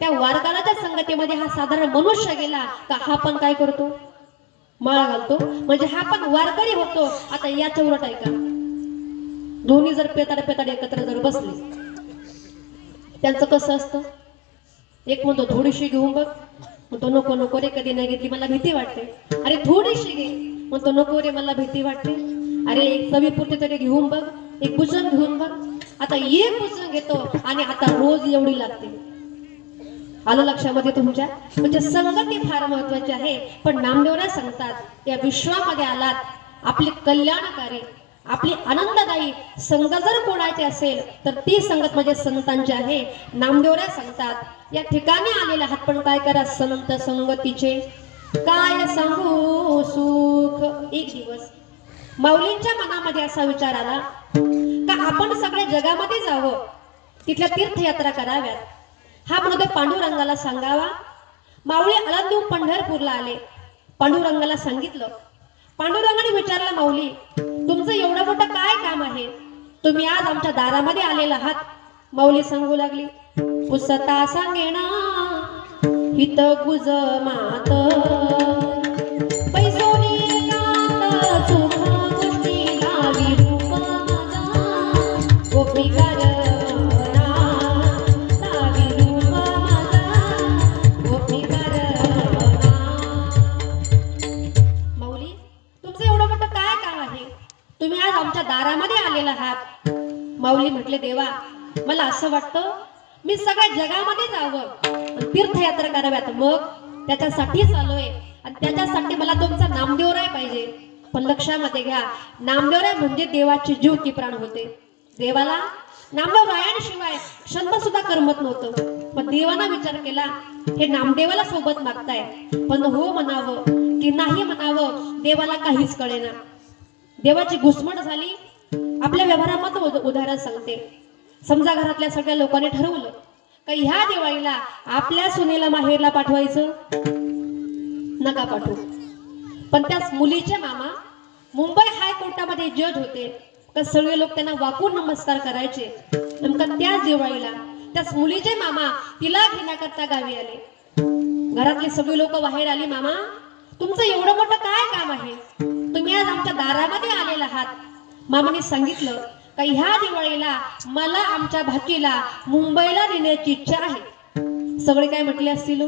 त्या वारकऱ्याच्या संगतीमध्ये हा साधारण मनुष्य गेला का हा पण काय करतो, माळ घालतो. म्हणजे हा पण वारकरी होतो. आता याच्या उलट आहे का, दोन्ही जर पेताड एकत्र जर बसले, त्यांचं कसं असतं, एक म्हणतो थोडीशी घेऊन बघ, म्हणतो नको नको रे, कधी नाही घेतली मला भीती वाटते. अरे थोडीशी घे, म्हणतो नको रे मला भीती वाटते. अरे चवीपुरती तरी घेऊन बघ, एक पुसून घेऊन बघ. आता एक पुसून घेतो आणि आता रोज एवढी लागते. आलं लक्षामध्ये तुमच्या? म्हणजे संगती फार महत्वाची आहे. पण नामदेवरा सांगतात या विश्वामध्ये आलात, आपले कल्याणकारी, आपली आनंददायी संगत जर कोणाची असेल तर ती संगत म्हणजे संतांची आहे. नामदेवरा सांगतात या ठिकाणी आलेले आहात, पण काय करा, संत संगतीचे काय सांगू सुख. एक दिवस माऊलींच्या मनामध्ये असा विचार आला का आपण सगळ्या जगामध्ये जावं, तिथल्या तीर्थयात्रा कराव्यात. हा म्हणतो पांडुरंगाला सांगावा. माऊली आळंदीहून पंढरपूरला आले, पांडुरंगाला सांगितलं. पांडुरंगाने विचारलं, माऊली तुमचं एवढं मोठं काय काम आहे, तुम्ही आज आमच्या दारामध्ये आलेला आहात. माऊली सांगू लागली, पुसता सांगेना हित गुज मात, पैसोनी एकांत सुखा गोष्टी लावी रूप माझा, गोपिका तुम्ही आज आमच्या दारामध्ये आलेला आहात. माऊली म्हटले, देवा मला असं वाटतं मी सगळ्या जगामध्ये जावं, तीर्थयात्रा कराव्यात, मग त्याच्यासाठीच आलोय आणि त्याच्यासाठी मला तुमचा नामदेवराय पाहिजे. पण लक्षामध्ये घ्या, नामदेवराय म्हणजे देवाची जीव की प्राण होते. देवाला नामदेवरायांशिवाय क्षण सुद्धा करमत नव्हतं. मग देवाना विचार केला, हे नामदेवाला सोबत मागताय, पण हो म्हणावं की नाही म्हणावं देवाला काहीच कळेना. देवाची घुसमट झाली. आपल्या व्यवहारामध्ये उदाहरण सांगते. समजा घरातल्या सगळ्या लोकांनी ठरवलं का ह्या दिवाळीला आपल्या सुनेला माहेरला पाठवायचं, नका पाठवू. पण त्या मुलीचे मामा मुंबई हायकोर्टामध्ये जज होते, तर सगळे लोक त्यांना वाकून नमस्कार करायचे. नेमकं त्याच दिवाळीला त्याच मुलीचे मामा तिला घेण्याकरता गावी आले. घरातले सगळे लोक बाहेर आली, मामा तुमचं एवढं मोठं काय काम आहे, तुम्ही आज आमच्या दारामध्ये आलेला आहात. मामाने सांगितलं का ह्या दिवाळीला मला आमच्या भाचीला मुंबईला नेण्याची इच्छा आहे. सगळे काय म्हटले असतील,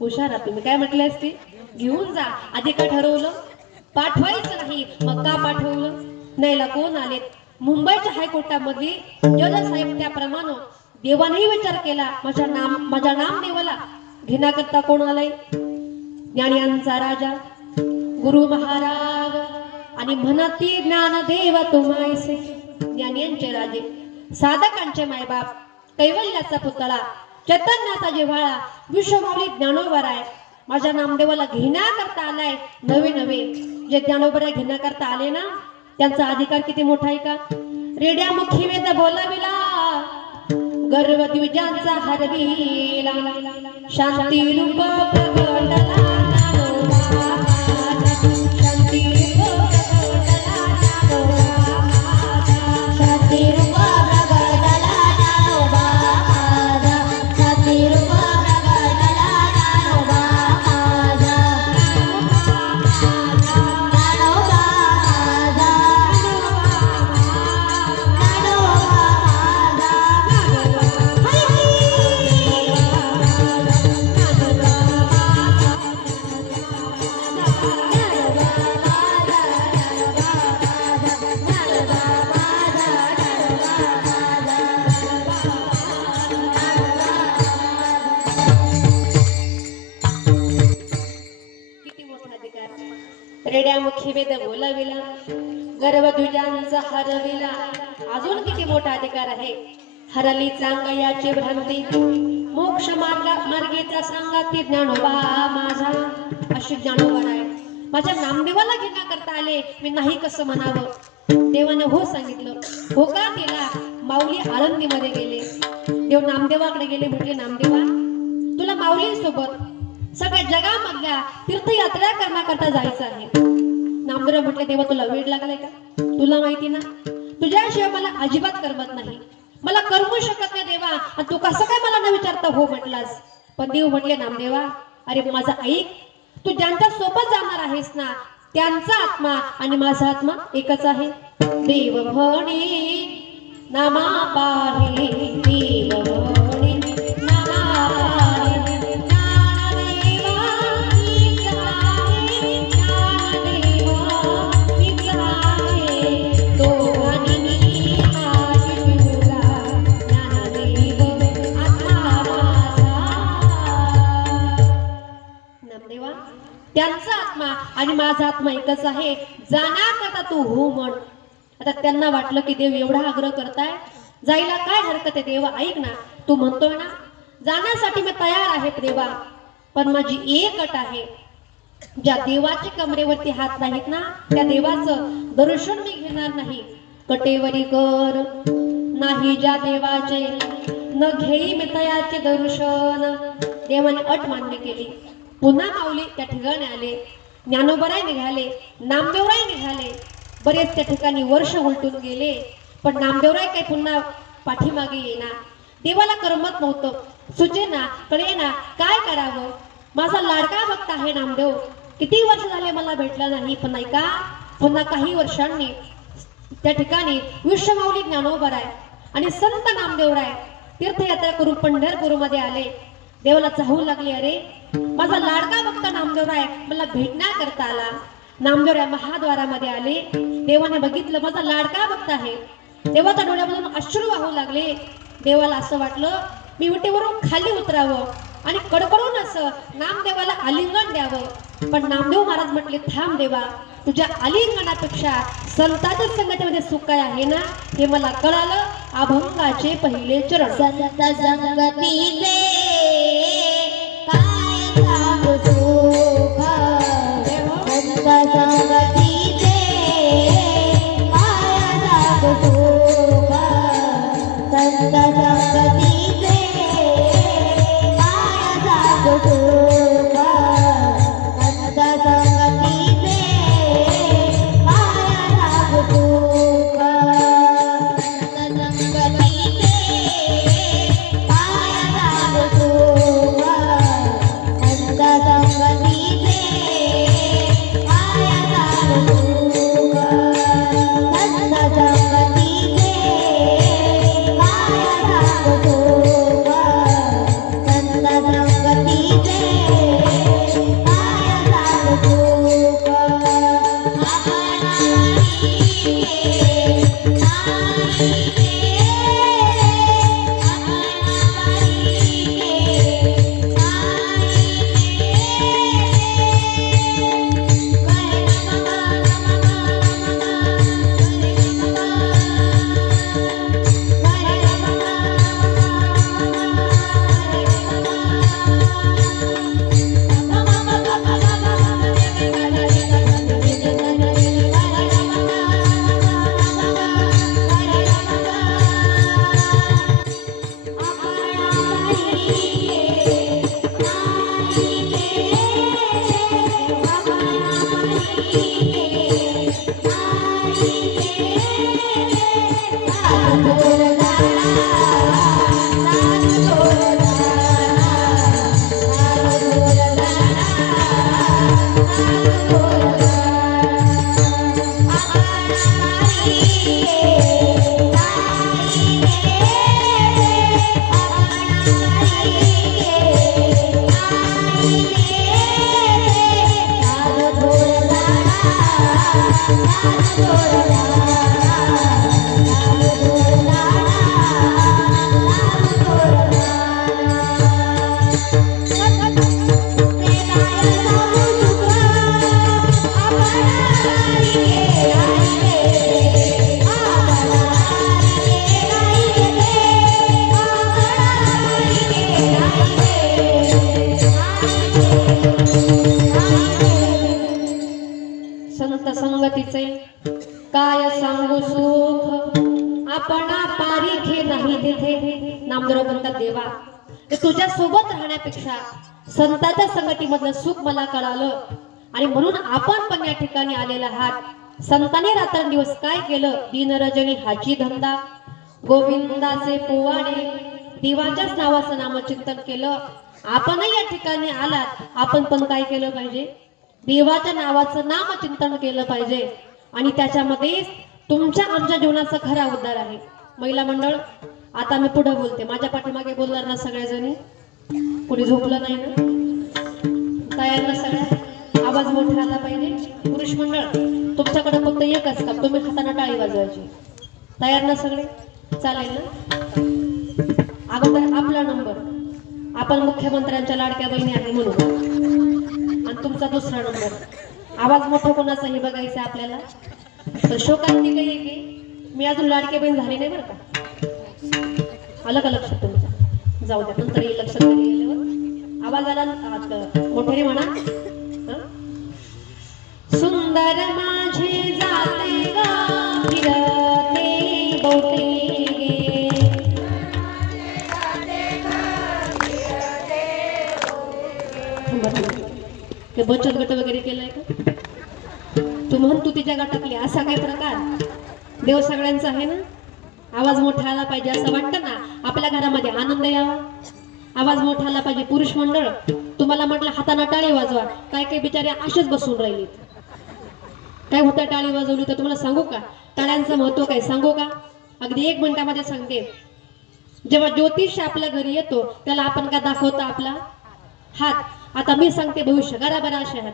हुशार तुम्ही, काय म्हटले असतील, घेऊन जा. आधी काय ठरवलं, पाठवायचं नाही, मग का पाठवलं. नाहीला कोण आले, मुंबईच्या हायकोर्टामध्ये जज साहेब. त्याप्रमाणे देवानेही विचार केला, माझ्या नाम देवाला घेण्याकरता कोण आलाय, ज्ञानियांचा राजा गुरु महाराज आणि म्हणती ज्ञानदेव तुम्हायसे. ज्ञानियांचे राजे, साधकांचे मायबाप, कैवल्याचा पुतळा, चैतन्याचा जिव्हाळा, विश्वमाऊली ज्ञानोबराय माझ्या नामदेवाला घेण्याकरता आलाय. नवे नवे जे ज्ञानोबराय घेण्याकरता आले ना, त्यांचा अधिकार किती मोठा आहे का. रेड्या मुखी वेद बोलविला, गर्व द्विजांचा हरविला, शांती रूप प्रगटला, शांती रूप प्रगटला गर्भध्वजांचा हरविला अजून किती मोठा अधिकार आहे. हरली चांगयाची भ्रांती मोक्ष मार्गेचा सांगा ती ज्ञानोबा माझा. अशी ज्ञानोबा आहे. माझ्या नामदेवाला घेण्या करता आले मी नाही कसं म्हणावं. देवाने हो सांगितलं. हो का केला. माऊली आळंदीमध्ये गेले. देव नामदेवाकडे गेले. म्हटले नामदेवा तुला माऊली सोबत सगळ्या जगामधल्या तीर्थयात्रा करण्याकरता जायचं आहे. नामदेव म्हटले देवा तुला वेळ लागलाय का. तुला माहिती ना तुझ्याशिवाय मला अजिबात करमत नाही. मला करमू शकत नाही देवा. आणि तू कसं काय मला न विचारता हो म्हटलास. पण देव म्हटले नामदेवा अरे माझा ऐक. तू ज्यांच्या सोबत जाणार आहेस ना त्यांचा आत्मा आणि माझा आत्मा एकच आहे. देव म्हणे नामा पाहे देव म्हणे नामा पाहे ज्ञानदेवा मीच आहे. ज्ञानदेवा मीच आहे. तो आणि मी माझी तुला ज्ञानदेव आत्मा माझा. नामदेवा त्यांचा आत्मा आणि माझा आत्मा एकच आहे. जाण्याकरता तू हो म्हण. आता त्यांना वाटलं की देव एवढा आग्रह करताय जायला काय हरकत आहे. देवा ऐक ना तू म्हणतोय ना जाण्यासाठी मी तयार आहे देवा. पण माझी एक अट आहे. ज्या देवाच्या कमरेवरती हात नाहीत ना त्या देवाचं दर्शन मी घेणार नाही. कटेवरी कर नाही ज्या देवाचे न घेई मी तयाचे दर्शन. देवाने अट मान्य केली. पुन्हा माऊली त्या ठिकाणी आले. ज्ञानोबराय निघाले. नामदेवराय निघाले. बरेच त्या ठिकाणी वर्ष उलटून गेले. पण नामदेवराय काही पुन्हा पाठीमागे येणार. देवाला करमत नव्हतं. सुचेना कळेना काय करावं. माझा लाडका भक्त आहे नामदेव. किती वर्ष झाले मला भेटला नाही. पण ऐका पुन्हा काही वर्षांनी त्या ठिकाणी विश्वमाऊली ज्ञानोबराय आणि संत नामदेवराय तीर्थयात्रा करून पंढरपूरमध्ये आले. देवाला चाहू लागले अरे माझा लाडका भक्त नामदेवराय मला भेटण्याकरता आला. नामदेवराय महाद्वारामध्ये आले. देवाने बघितलं माझा लाडका भक्त आहे. देवाच्या डोळ्यामधून अश्रू वाहू लागले. देवाला असं वाटलं मी विटेवरून खाली उतरावं आणि कडकडून असं नामदेवाला आलिंगन द्यावं. पण नामदेव महाराज म्हटले थांब देवा तुझ्या आलिंगनापेक्षा संतांच्या संगतीमध्ये सुख काय आहे ना हे मला कळालं. अभंगाचे पहिले चरण. संत संगतीचे काय सांगू सुख. संत संगतीचे काय सांगू सुख. संत संगतीचे काय सांगू सुख. संत संगतीचे काय सांगू सुख. संत संगतीचे काय सांगू सुख. संत संगतीचे काय सांगू सुख. संत संगतीचे काय सांगू सुख. संत संगतीचे काय सांगू सुख. Thank you. सांगू सुख आपण पारिखे नाही तिथे. नामदेव म्हणतात देवा ते तुझ्या सोबत राहण्यापेक्षा संतांच्या संगतीमधलं सुख मला कळालं आणि म्हणून आपण पण या ठिकाणी आलेला आहात. संतांनी रात्रंदिवस काय केलं दिनरजनी हाची धंदा. गोविंदाचे पोवाडे देवाच्याच नावाचं नामचिंतन केलं. आपणही या ठिकाणी आलात आपण पण काय केलं पाहिजे देवाच्या नावाचं नामचिंतन केलं पाहिजे आणि त्याच्यामध्ये तुमच्या आमच्या जीवनाचा खरा उद्धार आहे. महिला मंडळ आता मी पुढे बोलते. माझ्या पाठीमागे बोलणार ना सगळ्याजणी. कुणी झोपलं नाही ना. तयार ना सगळ्या. आवाज मोठा आला पाहिजे. पुरुष मंडळ तुमच्याकडे फक्त एकच काम तुम्ही हाताने टाळी वाजवायची. तयार ना सगळे. चालेल ना. अगोदर आपला नंबर. आपण मुख्यमंत्र्यांच्या लाडक्या बहिणी आहे म्हणून आणि तुमचा दुसरा नंबर. आवाज मोठा कोणाचाही बघायचा आपल्याला. तर शोकांती काही आहे की मी अजून लाडकी बहीण झाली नाही बरं का. आलं का लक्षात तुमचं. जाऊ द्या नंतर येईल लक्षात गेल्यावर. आवाज आला मोठ्याने म्हणा. सुंदर माझे जाते गा फिरते बोटे ते बचत गट वगैरे केलाय का तू म्हण तू तिच्या गटातली असा काय प्रकार. देव सगळ्यांचा आहे ना. आवाज मोठा आला पाहिजे असं वाटतं ना. आपल्या घरामध्ये आनंद यावा. आवाज मोठा आला पाहिजे. पुरुष मंडळ तुम्हाला म्हटलं हाताने टाळी वाजवा. काय काय बिचारे असेच बसून राहिली. काय होतं टाळी वाजवली तर तुम्हाला सांगू का टाळ्यांचं महत्व काय सांगू का. अगदी 1 मिनिटामध्ये सांगते. जेव्हा ज्योतिष आपल्या घरी येतो त्याला आपण का दाखवतो आपला हात. आता मी सांगते भविष्य बराबर असे आहात.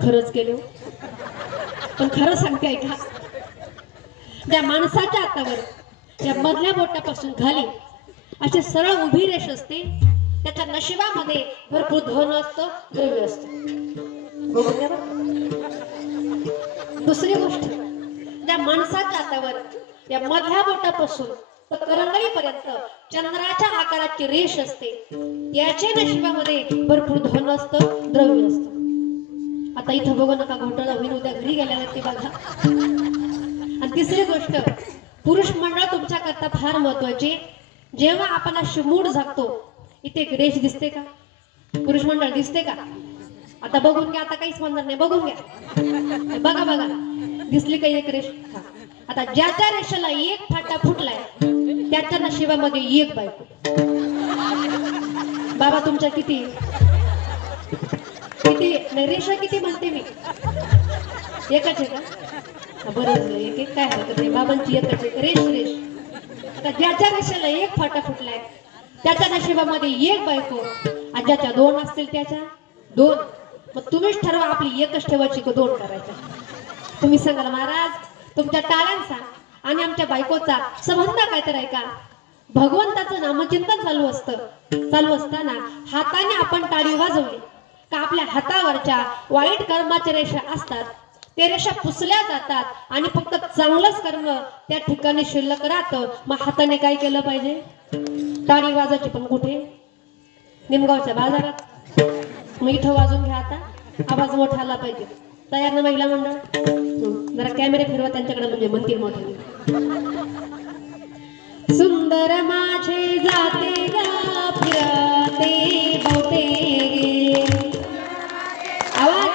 खरंच केलं पण खरं सांगते ऐका. त्या माणसाच्या हातावर त्या मधल्या बोटापासून खाली अशी सरळ उभी रेष असते. त्याच्या नशिबामध्ये भरपूर धन असतं द्रव्य असतं. दुसरी गोष्ट त्या माणसाच्या हातावर या मधल्या बोटापासून तर करंगळीपर्यंत चंद्राच्या आकाराची रेष असते. याच्या नशिबामध्ये भरपूर धन असतं द्रव्य असतं. आता इथं बघू नका घोटाळा होईल उद्या घरी गेल्यावर ते बघा. आणि तिसरी गोष्ट पुरुष मंडळ तुमच्या करता फार महत्वाची. जेव्हा आपण अशी मूड झाकतो इथे एक रेष दिसते का पुरुष मंडळ दिसते का. आता बघून घ्या. आता काहीच म्हणणार नाही. बघून घ्या. बघा बघा दिसली काही एक रेष. आता ज्याच्या रेषेला एक फाटा फुटलाय त्याच्या नशिबामध्ये एक बायको. बाबा तुमच्या किती किती नाही रेषा किती म्हणते मी एकच आहे का. बरं एक एक काय हरकत नाही. बाबांची एकच आहे रेष रेष. आता ज्याच्या रेषेला एक फाटा फुटलाय त्याच्या नशिबामध्ये एक बायको आणि ज्याच्या 2 असतील त्याच्या 2. मग तुम्हीच ठरवा आपली एकच ठेवायची का 2 करायच्या. तुम्ही सांगाल महाराज तुमच्या टाळ्यांचा आणि आमच्या बायकोचा संबंध काय तर आहे का. भगवंताचं नामचिंतन चालू असताना हाताने आपण टाळी वाजवली का आपल्या हातावरच्या वाईट कर्माच्या रेषा असतात ते रेषा पुसल्या जातात आणि फक्त चांगलंच कर्म त्या ठिकाणी शिल्लक राहतं. मग हाताने काय केलं पाहिजे टाळी वाजायची. पण कुठे निमगावच्या बाजारात. मग इथं वाजून घ्या. आता आवाज मोठा आला पाहिजे. तयार ना महिला मंडळ. जरा कॅमेरे फिरवा त्यांच्याकडे म्हणजे म्हणतील मोठे. सुंदर माझे जाते गा फिरते बोटे आवाज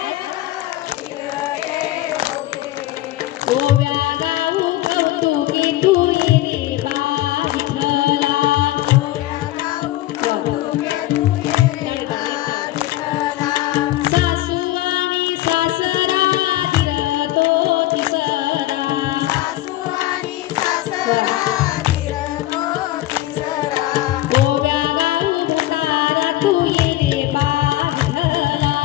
ओव्या गाऊ कौतुके तू ये बा विठ्ठला. सासू आणि सासरा दिरतो तिसरा. ओव्या गाऊ भतारा तू ये बा विठ्ठला.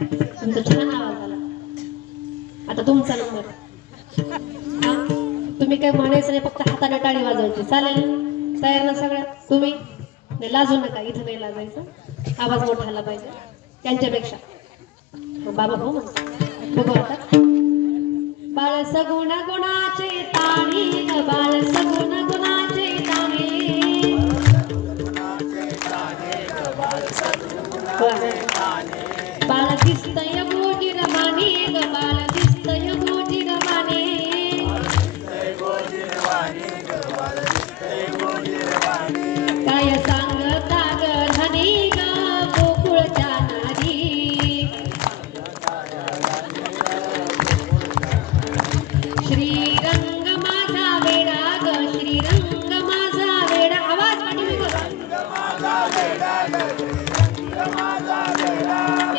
तुमचा छान आवाज आला. आता तुमचा नंबर. हा तुम्ही काय म्हणायचं नाही, फक्त हाताने टाळी वाजवायची. चालेल ना? तयार ना सगळ्या? तुम्ही नाही लाजू नका, इथं नाही लाजायचं. आवाज मोठा आला पाहिजे त्यांच्यापेक्षा. बाबा हो म्हणतो. बघू आता. बाळ सगुण गुणाचे ताणी ग, बाळ सगुण गुणाचे ताणी. बाळ दिसतय गोजीर माने ग, बाळ दिसतय गोजीर माने. काय सांगता ग धनी ग गोकुळच्या नारी. श्रीरंग माझा वेडा ग, श्रीरंग माझा वेडा. आवाज पाठीमागे बघा.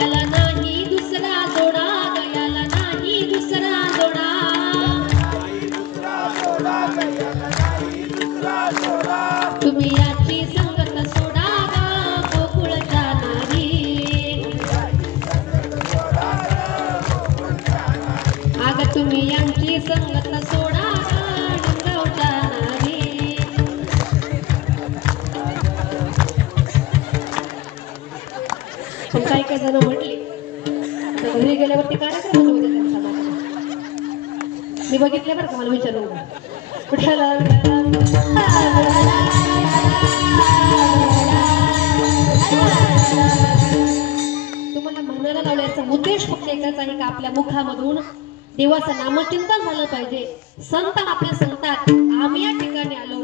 याला नाही दुसरा जोडा ग, याला नाही दुसरा जोडा. तुम्ही याची संगत सोडा ग गोकुळच्या नारी. अग तुम्ही यांची संगत सोडा ग डोंगरच्या नारी. पण काही काही जण म्हटले तर घरी गेल्यावरती कार्यक्रम होतो त्यांचा. मी बघितले बरं का, मला विचारू कुठला. तुम्हाला म्हणायला लावल्याचा उद्देश फक्त एकच आहे का आपल्या मुखामधून देवाचं नामचिंतन झालं पाहिजे. संत आपल्या संतात आम्ही या ठिकाणी आलो,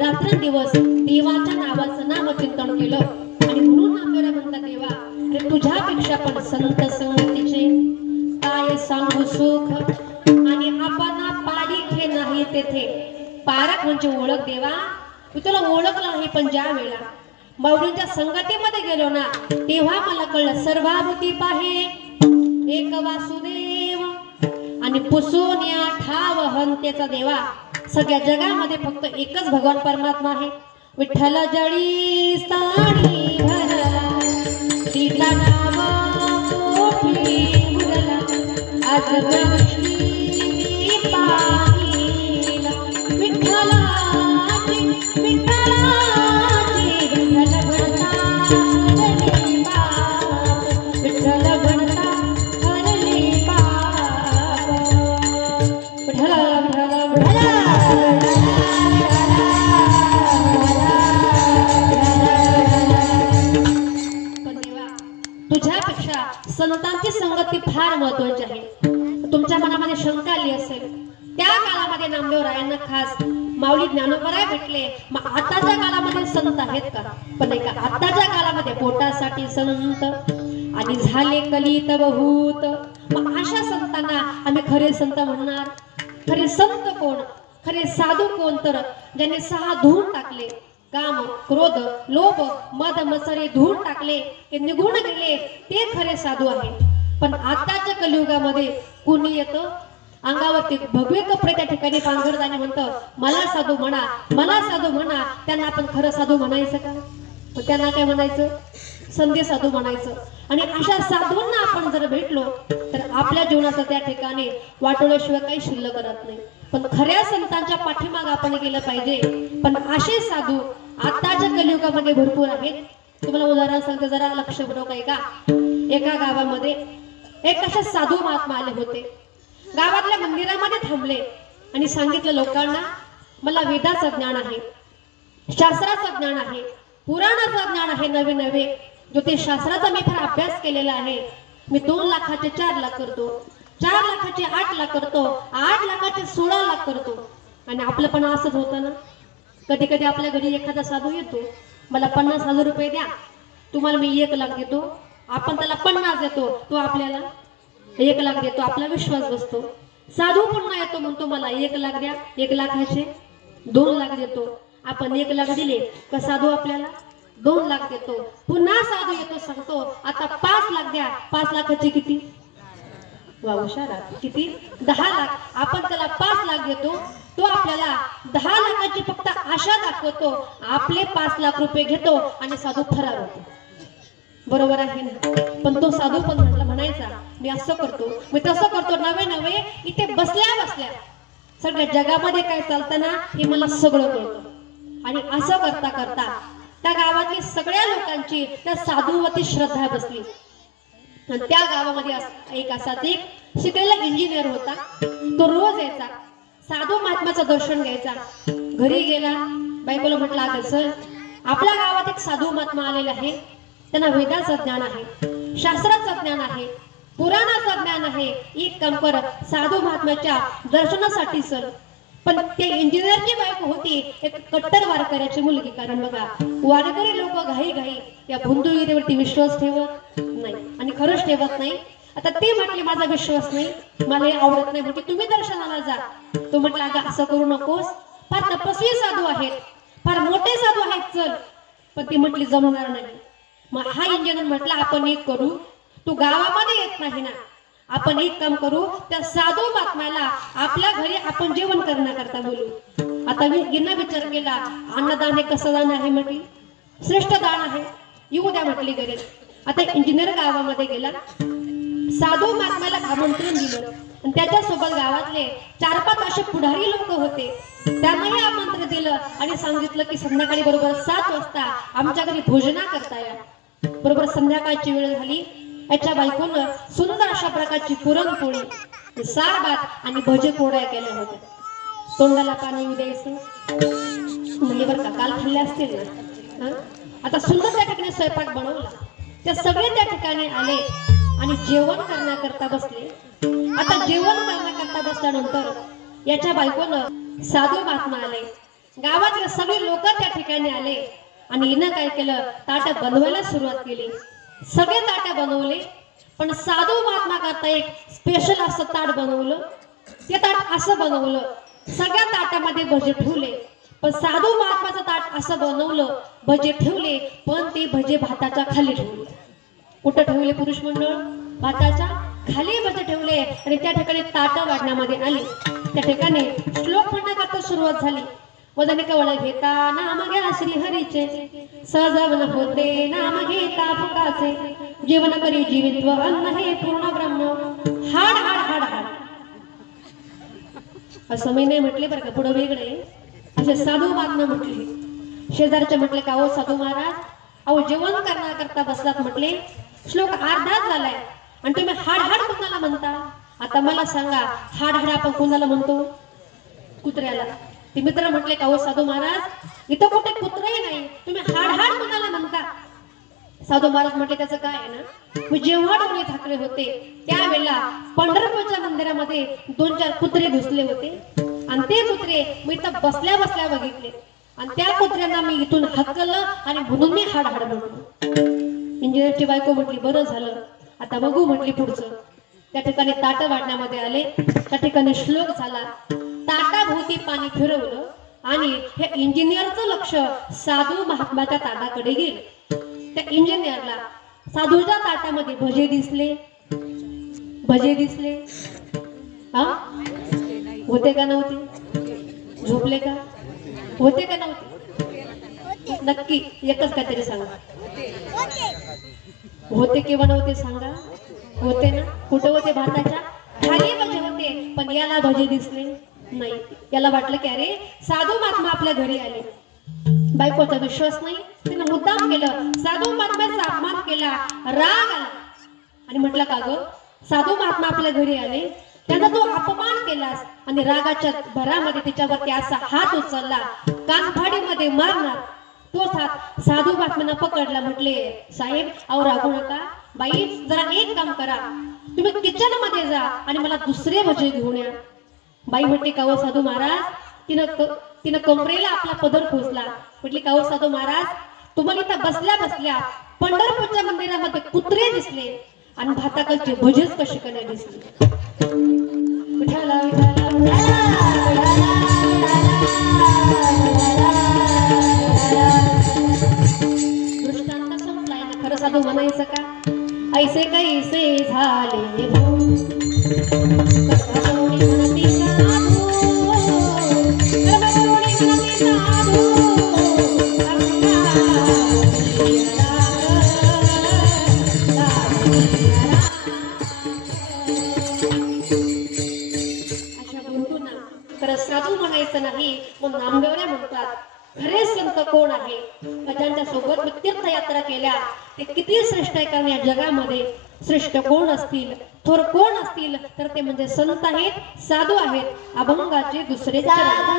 रात्रंदिवस देवाच्या नावाचं नामचिंतन केलं. आणि म्हणून आपल्याला म्हणतात देवा अरे तुझ्यापेक्षा पण संत संगतीचे काय सांगू सुख. आणि आपण पारिखे नाही तेथे. पारख म्हणजे ओळख. देवा मी तुला ओळखलं नाही, पण ज्या वेळा माऊलींच्या संगतीमध्ये गेलो ना तेव्हा मला कळलं सर्वाभूती पाहे एक वासुदेव. आणि पुसून या ठाव हंतेचा देवा. सगळ्या जगामध्ये फक्त एकच भगवान परमात्मा आहे. विठ्ठल जळी स्थानी भरला तिला नाव मोठी मुरला. आज लक्ष्मी पाहिला विठ्ठलाची विठ्ठलाची. विठ्ठल भरता हरली पाप, विठ्ठल भरता हरली पाप. विठ्ठल विठ्ठल तुझ्यापेक्षा संतांची संगती फार महत्वाची आहे. तुमच्या मनामध्ये शंका आली असेल, त्या काळामध्ये नामदेव रायांना खास माऊली ज्ञानोबराय भेटले, मग आताच्या काळामध्ये संत आहेत का? पण नाही का, आताच्या काळामध्ये पोटासाठी संत आणि झाले कलित बहुत. मग अशा संतांना आम्ही खरे संत म्हणणार. खरे संत कोण? खरे साधू कोण? तर ज्यांनी 6 धुवून टाकले. काम क्रोध लोभ मद मत्सरे धुवून टाकले, ते निघून गेले, ते खरे साधू आहेत. पण आताच्या कलियुगामध्ये कुणी येतं अंगावरती भगवे कपडे त्या ठिकाणी पांघरताना म्हणतं मला साधू म्हणा, मला साधू म्हणा. त्यांना आपण खरं साधू म्हणायचं का? मग त्यांना काय म्हणायचं? संधी साधू म्हणायचं. आणि अशा साधूंना आपण जर भेटलो तर आपल्या जीवनाचं त्या ठिकाणी वाटोळ्याशिवाय काही शिल्लक करत नाही. पण खऱ्या संतांच्या पाठीमाग आपण गेलं पाहिजे. पण असे साधू आताच्या कलियुगामध्ये भरपूर आहेत. तुम्हाला उदाहरण सांगते, जरा लक्ष ठेवा. एका गावामध्ये एक असे साधू महात्मा आले होते. गावातल्या मंदिरामध्ये थांबले आणि सांगितलं लोकांना मला वेदाचं ज्ञान आहे, शास्त्राचं ज्ञान आहे, पुराणाचं ज्ञान आहे. नवे नवे ज्योतिषशास्त्राचा मी फार अभ्यास केलेला आहे. मी 2 लाखाचे 4 लाख करतो, 4 लाखाचे 8 लाख करतो, 8 लाखाचे 16 लाख करतो. आणि आपलं पण असंच होतं ना. कधी कधी आपल्या घरी एखादा साधू येतो, मला 50,000 रुपये द्या, तुम्हाला मी 1 लाख देतो. आपण त्याला 50 देतो, तो आपल्याला 1 लाख देतो. आपला विश्वास बसतो. साधू पुन्हा येतो, म्हणतो मला 1 लाख द्या, 1 लाखाचे 2 लाख देतो. आपण 1 लाख दिले का साधू आपल्याला 2 लाख देतो. पुन्हा साधू येतो, सांगतो आता 5 लाख द्या. 5 लाखाचे किती? वा हुशारा, किती? 10 लाख. आपण त्याला 5 लाख देतो, तो आपल्याला 10 लाखाची फक्त आशा दाखवतो. आपले 5 लाख रुपये घेतो आणि साधू फरार होतो. बरोबर आहे ना? पण तो साधू पण म्हणायचा मी असं करतो, मी तसं करतो, नवे नवे इथे बसल्या बसल्या सगळ्या जगामध्ये काय चालतं ना हे मला सगळं कळतं. आणि असं करता करता त्या गावातली सगळ्या लोकांची त्या साधूवरती श्रद्धा बसली. आणि त्या गावामध्ये एक असाच एक शिकलेला इंजिनियर होता. तो रोज यायचा, साधू महात्म्याचं दर्शन घ्यायचा. घरी गेला, बायकोला म्हटलं अगं सर, आपल्या गावात एक साधू महात्मा आलेले आहे, त्यांना वेदाचं ज्ञान आहे, शास्त्राचं ज्ञान आहे, पुराणाचं ज्ञान आहे. एक काम कर, साधू महात्म्याच्या दर्शनासाठी चल. पण ते इंजिनियरची बायको होती एक कट्टर वारकऱ्याची मुलगी. कारण बघा, वारकरी लोक घाई घाई या भुंदुगिरीवरती विश्वास ठेवत नाही आणि खरंच ठेवत नाही. आता ते म्हटले माझा विश्वास नाही, मला हे आवडत नाही, म्हणजे तुम्ही दर्शनाला जा. तो म्हटला अगं असं करू नकोस, फार तपस्वी साधू आहेत, फार मोठे साधू आहेत, चल. पण ती म्हटली जमणार नाही. मग हा इंजिनियर म्हटला आपण एक करू, तू गावामध्ये येत नाही ना, आपण एक काम करू, त्या साधू महात्म्याला आपल्या घरी आपण जेवण करण्याकरता बोलू. आता मी गिन्ना विचार केला, अन्नदान हे कसं दान आहे म्हटली, श्रेष्ठ दान आहे, येऊ द्या म्हटली घरी. आता इंजिनियर गावामध्ये गेला, साधू महात्म्याला आमंत्रण दिलं आणि त्याच्यासोबत गावातले 4-5 असे पुढारी लोक होते, त्यांनाही आमंत्रण दिलं आणि सांगितलं की संध्याकाळी बरोबर 7 वाजता आमच्या घरी भोजना करता या. बरोबर संध्याकाळची वेळ झाली. याच्या बायकोनं सुंदर अशा प्रकारची पुरणपोळी, सार भात आणि भजे पोळ्या केल्या होत्या. तोंडाला पाणी येऊ द्यायचं म्हणजे बरं का, काल खाल्ले असतील ना. आता सुंदर त्या ठिकाणी स्वयंपाक बनवला. त्या सगळे त्या ठिकाणी आले आणि जेवण करण्याकरता बसले. आता जेवण करण्याकरता बसल्यानंतर याच्या बायकोनं साधू महात्मा आले, गावातले सगळे लोक त्या ठिकाणी आले आणि हिनं काय केलं, ताट बनवायला सुरुवात केली. सगळे ताट बनवले, पण साधू महात्मा करता एक स्पेशल असं ताट बनवलं. ते ताट असं बनवलं, सगळ्या ताटामध्ये भजे ठेवले, पण साधू महात्माचं ताट असं बनवलं, भजे ठेवले, पण ते भजे भाताच्या खाली ठेवले. कुठं ठेवले पुरुष मंडळ? भाताच्या खाली भजे ठेवले आणि त्या ठिकाणी ताट वाढण्यामध्ये आली. त्या ठिकाणी श्लोक म्हणण्याकरता सुरुवात झाली. वदन कवळ घेता नाम घ्या श्री हरीचे, सहजवन होते नाम घेता फुकाचे, जीवन करी जीवित्व अन्न हे पूर्ण ब्रह्म, हाड हाड हाड हाड. असं मी नाही म्हटले बरं का, पुढे वेगळे असे साधू महात्मा म्हटले. शेजारचे म्हटले का हो साधू महाराज, अहो जेवण करण्याकरता बसलात म्हटले, श्लोक अर्धाच झालाय आणि तुम्ही हाड हाड कुणाला म्हणता. आता मला सांगा, हाड हाड आपण कुणाला म्हणतो? कुत्र्याला. ते मित्र म्हटले का हो साधू महाराज, इथं कुठे कुत्रही नाही, तुम्ही हाड हाड कुणाला म्हणता? साधू महाराज म्हटले त्याचं काय आहे ना, मी जेव्हा डोळे झाकले होते त्यावेळेला पंढरपूरच्या मंदिरामध्ये 2-4 कुत्रे घुसले होते आणि ते कुत्रे मी इथं बसल्या बसल्या बघितले आणि त्या कुत्र्यांना मी इथून हकललं आणि म्हणून मी हाड हाड म्हटलो. इंजिनियरची बायको म्हटली बरं झालं, आता बघू म्हटली पुढचं. त्या ठिकाणी ताट वाढण्यामध्ये आले, त्या ठिकाणी श्लोक झाला, ताटाभोवती पाणी फिरवलं आणि हे इंजिनियरचं लक्ष साधू महात्म्याच्या ताटाकडे गेलं. त्या इंजिनियरला साधूच्या ताटामध्ये भजे दिसले, भजे दिसले. हा होते का नव्हते? झोपले का? होते का नव्हते? नक्की एकच काहीतरी सांगा, होते किंवा नव्हते सांगा. होते ना? कुठं होते? भाताच्या खाली भजे होते, पण याला भजे दिसले नाही. याला वाटलं की अरे साधू महात्मा आपल्या घरी आले. बायकोचा विश्वास नाही, तिने मुद्दाम केलं, साधू महात्म्याचा अपमान केला, राग आला आणि म्हटलं का ग, साधू महात्मा आपल्या घरी आले, त्यांचा तो अपमान केलास आणि रागाच्या भरामध्ये तिच्यावरती असा हात उचलला, कानफाडीमध्ये मारणार. तोच हात साधू महात्म्यानं पकडला. म्हटले साहेब अहो रागू नका, बाई जरा एक काम करा, तुम्ही किचन मध्ये जा आणि मला दुसरे भजे घेऊन या. बाई म्हटली का हो साधू महाराज, तिनं कमरेला आपला पदर खोचला. म्हटली का हो साधू महाराज, तुम्हाला इथं बसल्या बसल्या पंढरपूरच्या मंदिरामध्ये कुत्रे दिसले आणि भाताकडचे भजेच कसे काय दिसले. विठाला विठाला दृष्टांत संपलाय ना, खरं साधू म्हणायचं का? ऐसे कैसे झाले नाही मग नामदेवने म्हणतात खरे संत कोण आहे? ज्यांच्या सोबत मी तीर्थयात्रा केल्या ते किती श्रेष्ठ आहे, कारण या जगामध्ये श्रेष्ठ कोण असतील, थोर कोण असतील तर ते म्हणजे संत आहेत, साधू आहेत, अभंगाचे दुसरे चरण.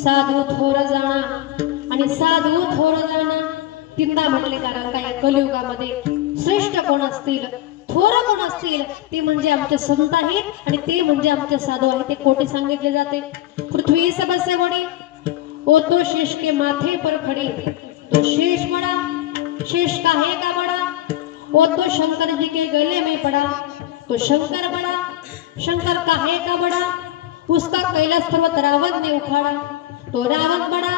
साधू थोर जाणा आणि साधू थोर जाणा तीनदा म्हटले, कारण काय कलियुगामध्ये श्रेष्ठ कोण असतील, थोर कोण असतील ते म्हणजे आमचे संत आहेत आणि ते म्हणजे आमचे साधू आहेत. ते कोटी सांगितले जाते. पृथ्वी सबसे बड़ी ओ तो शेष के माथे पर खड़ी, तो शेष बड़ा, शेष काहे का बड़ा, ओ तो शंकर जी के गले में पड़ा, तो शंकर बड़ा, शंकर काहे का बड़ा, उसका कैलाश पर्वत रावण ने उखाड़ा, तो रावण बड़ा,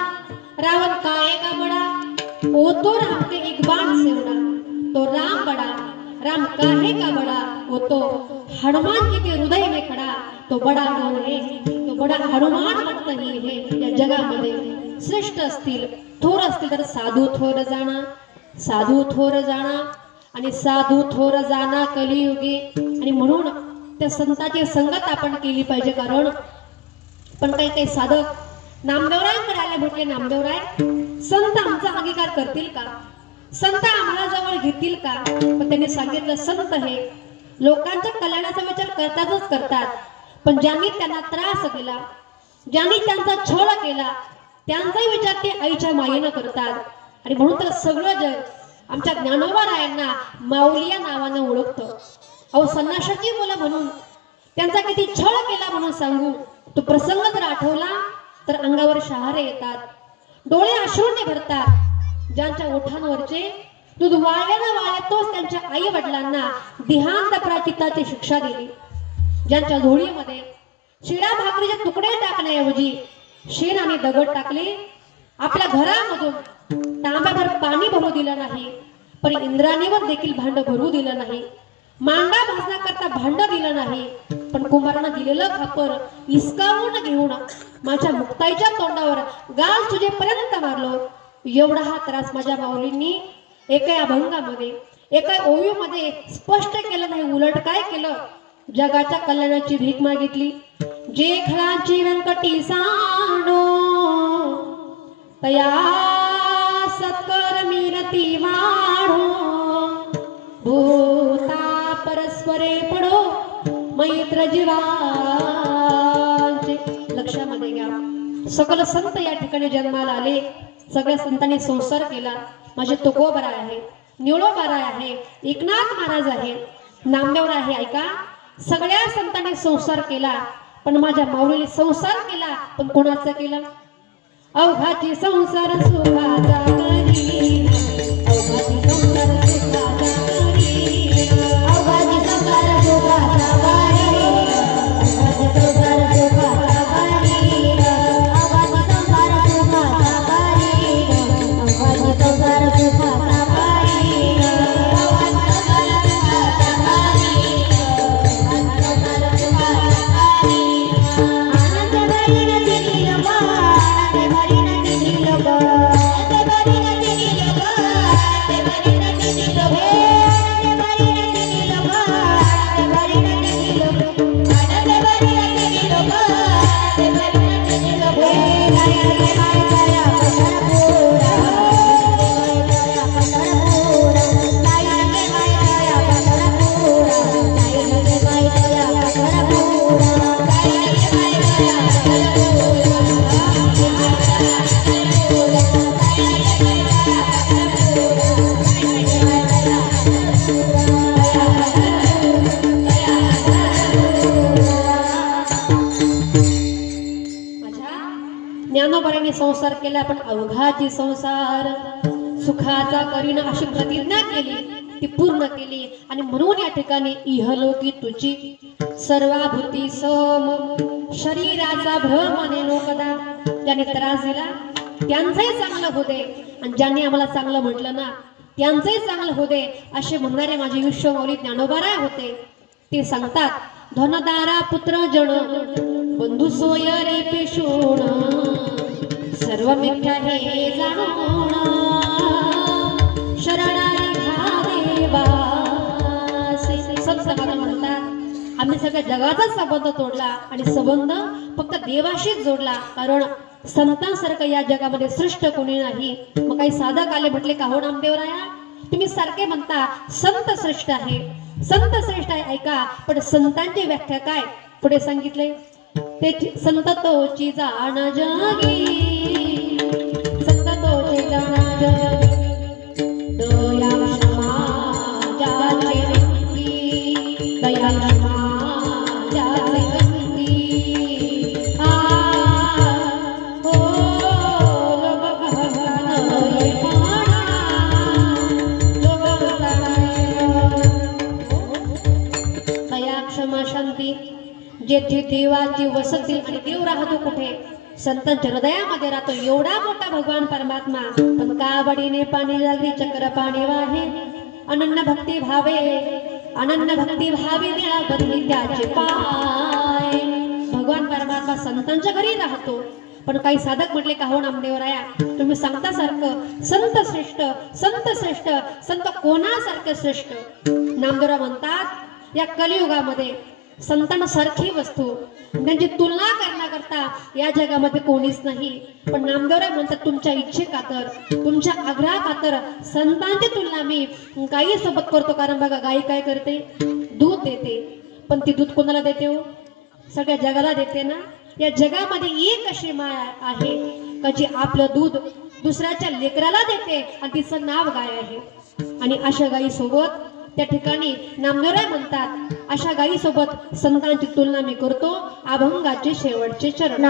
रावण काहे का बड़ा, वो तो राम के एक बाण से उड़ा, तो राम बड़ा, राम काहे का बड़ा, वो तो हनुमान जी के हृदय में खड़ा, तो बड़ा कौन है, तो बड़ा हनुमान भक्त ही है. या जगामध्ये श्रेष्ठ असतील, थोर असतील तर साधू थोर जाणा, साधू थोर जाणा आणि साधू थोर जाणा कलियुगी. आणि म्हणून त्या संताची संगत आपण केली पाहिजे. कारण पण काही काही साधक नामदेवरायांकडे आले, म्हटले नामदेवराय संत आमचा अंगीकार करतील का, संत आम्हाला जवळ घेतील का. पण त्यांनी सांगितलं संत हे लोकांच्या कल्याणाचा विचार करतातच करतात, पण ज्यांनी त्यांना त्रास दिला, ज्यांनी त्यांचा छळ केला, त्यांचाही विचार ते आईच्या मायेनं करतात. आणि म्हणून तर सगळं जग आमच्या ज्ञानोबारायांना माऊली या नावानं ओळखतं. अहो संन्याशाची मुलं म्हणून त्यांचा किती छळ केला म्हणून सांगू. तो प्रसंग जर आठवला तर अंगावर शहारे येतात, डोळे अश्रूने भरतात. ज्यांच्या ओठांवरचे दूध वाळल्यानं वाळतोच त्यांच्या आई वडिलांना देहांत प्राचिताची शिक्षा दिली, ज्यांच्या झोळीमध्ये शिळा भाकरीचे तुकडे टाकण्याऐवजी शेण आणि दगड टाकले, आपल्या घरामधून तांब्याभर पाणी भरू दिलं नाही, पण इंद्राणीवर देखील भांड भरू दिलं नाही, मांडा भाजण्याकरता भांड दिलं नाही, पण कुंभारानं दिलेलं खापर हिसकावून घेऊन माझ्या मुक्ताईच्या तोंडावर गाल तुझेपर्यंत मारलो. एवढा हा त्रास माझ्या माऊलींनी एका अभंगामध्ये, एका ओवीमध्ये स्पष्ट केलं नाही. उलट काय केलं, जगाच्या कल्याणाची भीक मागितली. जे खळाची व्यंकटी सांडो तया सत्कर मिरती वाढो, भूता परस्परे पडो मैत्र जीवांचे. लक्षामध्ये घ्या, सकल संत या ठिकाणी जन्माला आले, सगळ्या संतांनी संसार केला. माझे तुकोबराय आहे, निळोबाराय आहे, एकनाथ महाराज आहे, नामदेवराय आहे. ऐका, सगळ्या संतांनी संसार केला, पण माझ्या माऊलीने संसार केला, पण कोणाचा केला. अवघाची संसार सुखाचा करी, अवघाची संसार सुखाचा करी, अवघाची संसार सुखाचा करी, अवघाची संसार सुखाचा करी, अवघाची संसार सुखाचा करी, अवघाची संसार सुखाचा करी, अवघाची संसार सुखाचा करी. आनंद भरीन दिली लोका, आनंद भरीन दिली लोका, आनंद भरीन दिली लोका, आनंद भरीन दिली लोका, आनंद भरीन दिली लोका, आनंद भरीन दिली लोका, आनंद भरीन दिली लोका, आनंद भरीन दिली लोका. गाया गे माय गाया पंढरपुरा, गाया पंढरपुरा, गाया गे माय गाया पंढरपुरा, गाया गे माय गाया पंढरपुरा, गाया गे माय गाया माझ्या ज्ञानोबाराने संसार केला, पण अवघाची संसार सुखाचा करीन अशी प्रतिज्ञा केली, ती पूर्ण केली. आणि म्हणून या ठिकाणी इहलोकी तुझी सर्वाभूती सम, शरीराचा भ्रम नेलो कदा. ज्याने त्रास दिला त्यांचंही चांगलं होते, आणि ज्यांनी आम्हाला चांगलं म्हटलं ना त्यांचंही चांगलं होते, असे म्हणणारे माझे विश्वमौली ज्ञानोबाराय होते. ते सांगतात, धनदारा पुत्र जण बंधू सोय रे पेशोण, सर्व मिथ्या हे जाणून शरणाई घा देवासे. संत म्हणतात, आम्ही सगळ्या जगाचाच संबंध तोडला आणि संबंध फक्त देवाशीच जोडला, कारण संतांसारखं या जगामध्ये श्रेष्ठ कोणी नाही. मग काही साधक आले, म्हटले का हो नामदेवराया, तुम्ही सारखे म्हणता संत श्रेष्ठ आहे, संत श्रेष्ठ आहे. ऐका, पण संतांची व्याख्या काय पुढे सांगितले, ते संत तोची जाण जगी, संत तोची जाण जगी, दया समाजाचे रंगी, दया समाजाचे रंगी. क्षमा शांती जेथे देवाची वसती, आणि देव राहतो कुठे, संतांच्या हृदयामध्ये राहतो. एवढा मोठा भगवान परमात्मा, पण कावडीने पाणी लागली चक्र पाणी वाहे, अनन्य भक्ती भावे, अनन्य भक्ती भावे निळा बदली त्याचे पाय. भगवान परमात्मा संतांच्या घरी राहतो. पण काही साधक म्हटले का हो नामदेवराया, तुम्ही सांगता सारखं संत श्रेष्ठ, संत श्रेष्ठ, संत कोणासारखं श्रेष्ठ. नामदेवराव म्हणतात, या कलियुगामध्ये संतांसारखी वस्तू त्यांची तुलना करण्याकरता करता या जगामध्ये कोणीच नाही. पण नामदेवराय म्हणतात तुमच्या इच्छे खातर, तुमच्या आग्रहा खातर संतांची तुलना मी गायी सोबत करतो. कारण बघा गायी काय करते, दूध देते. पण ती दूध कोणाला देते हो? सगळ्या जगाला देते ना. या जगामध्ये एक अशी माय आहे का जी आपलं दूध दुसऱ्याच्या लेकराला देते आणि तिचं नाव गाय आहे. आणि अशा गायी सोबत त्या ठिकाणी नामदेवराय म्हणतात अशा गायी सोबत संतांची तुलना मी करतो. अभंगाचे शेवटचे चरण.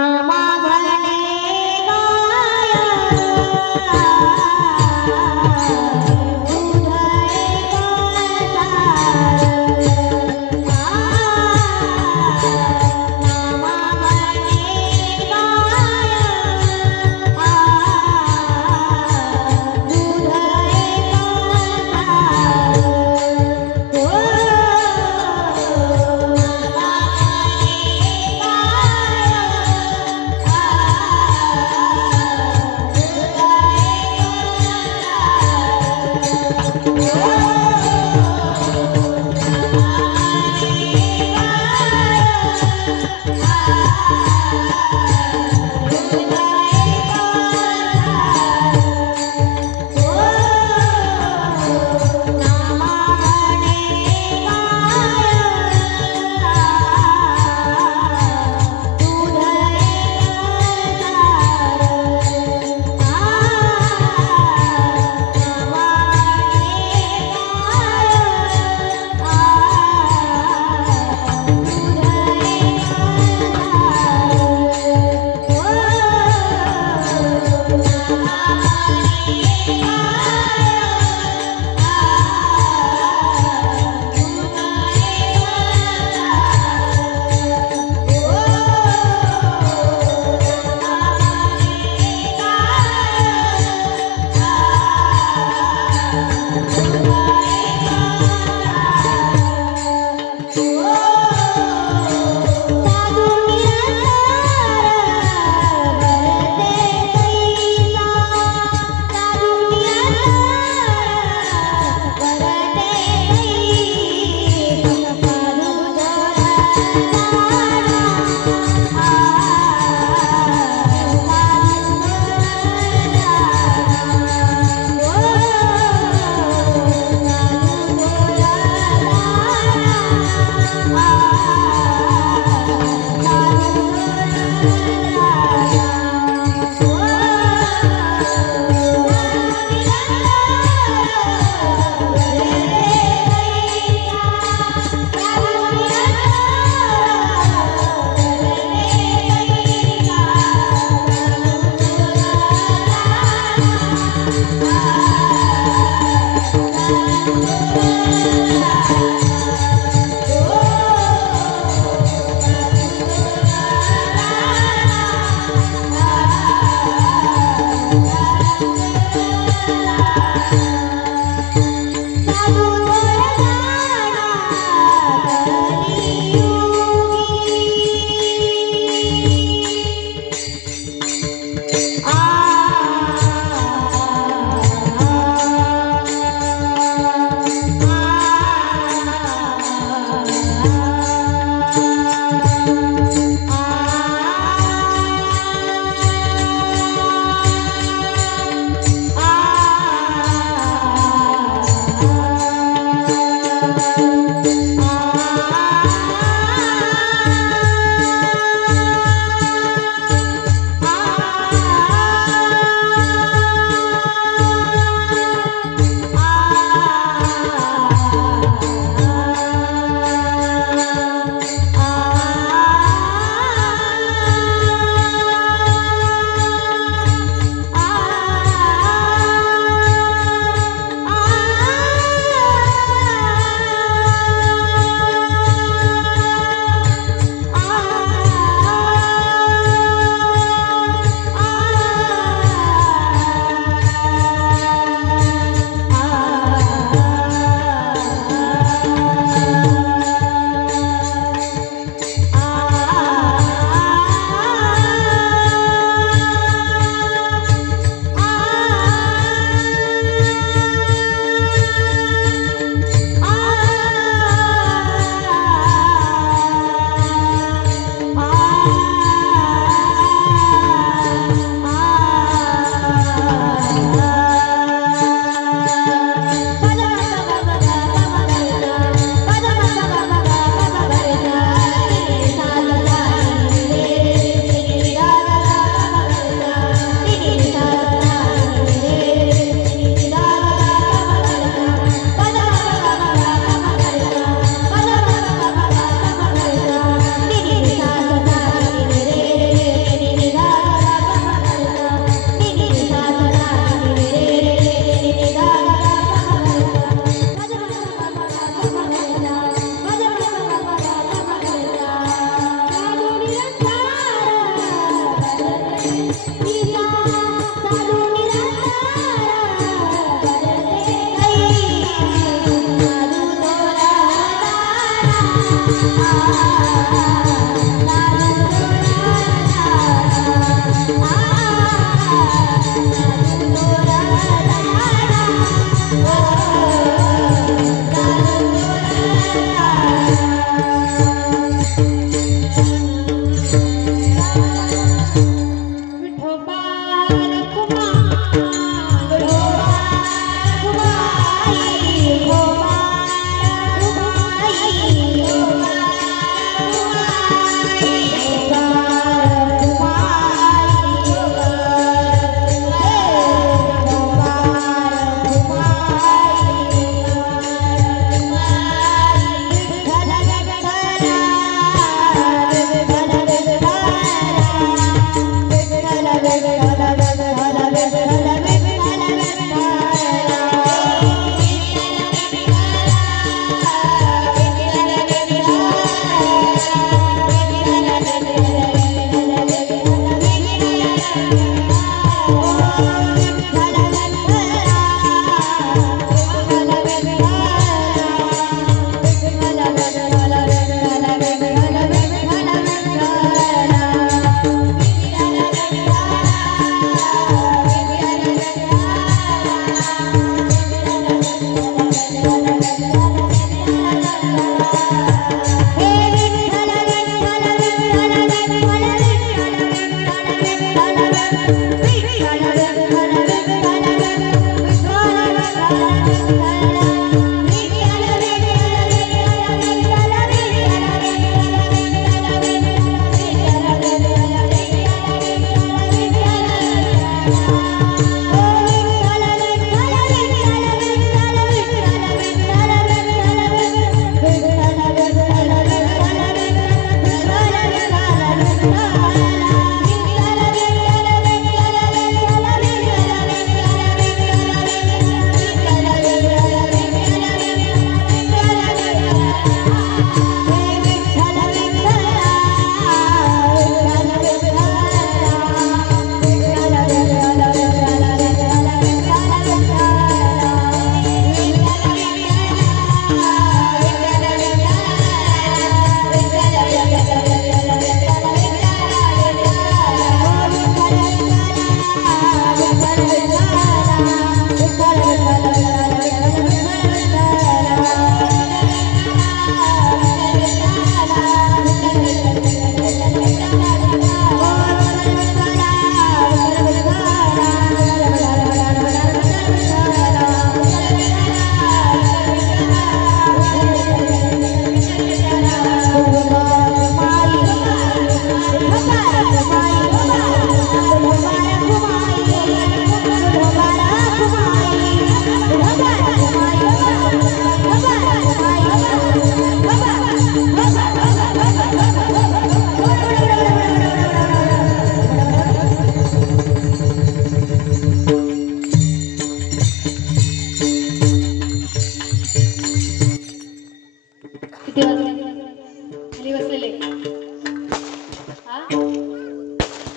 मा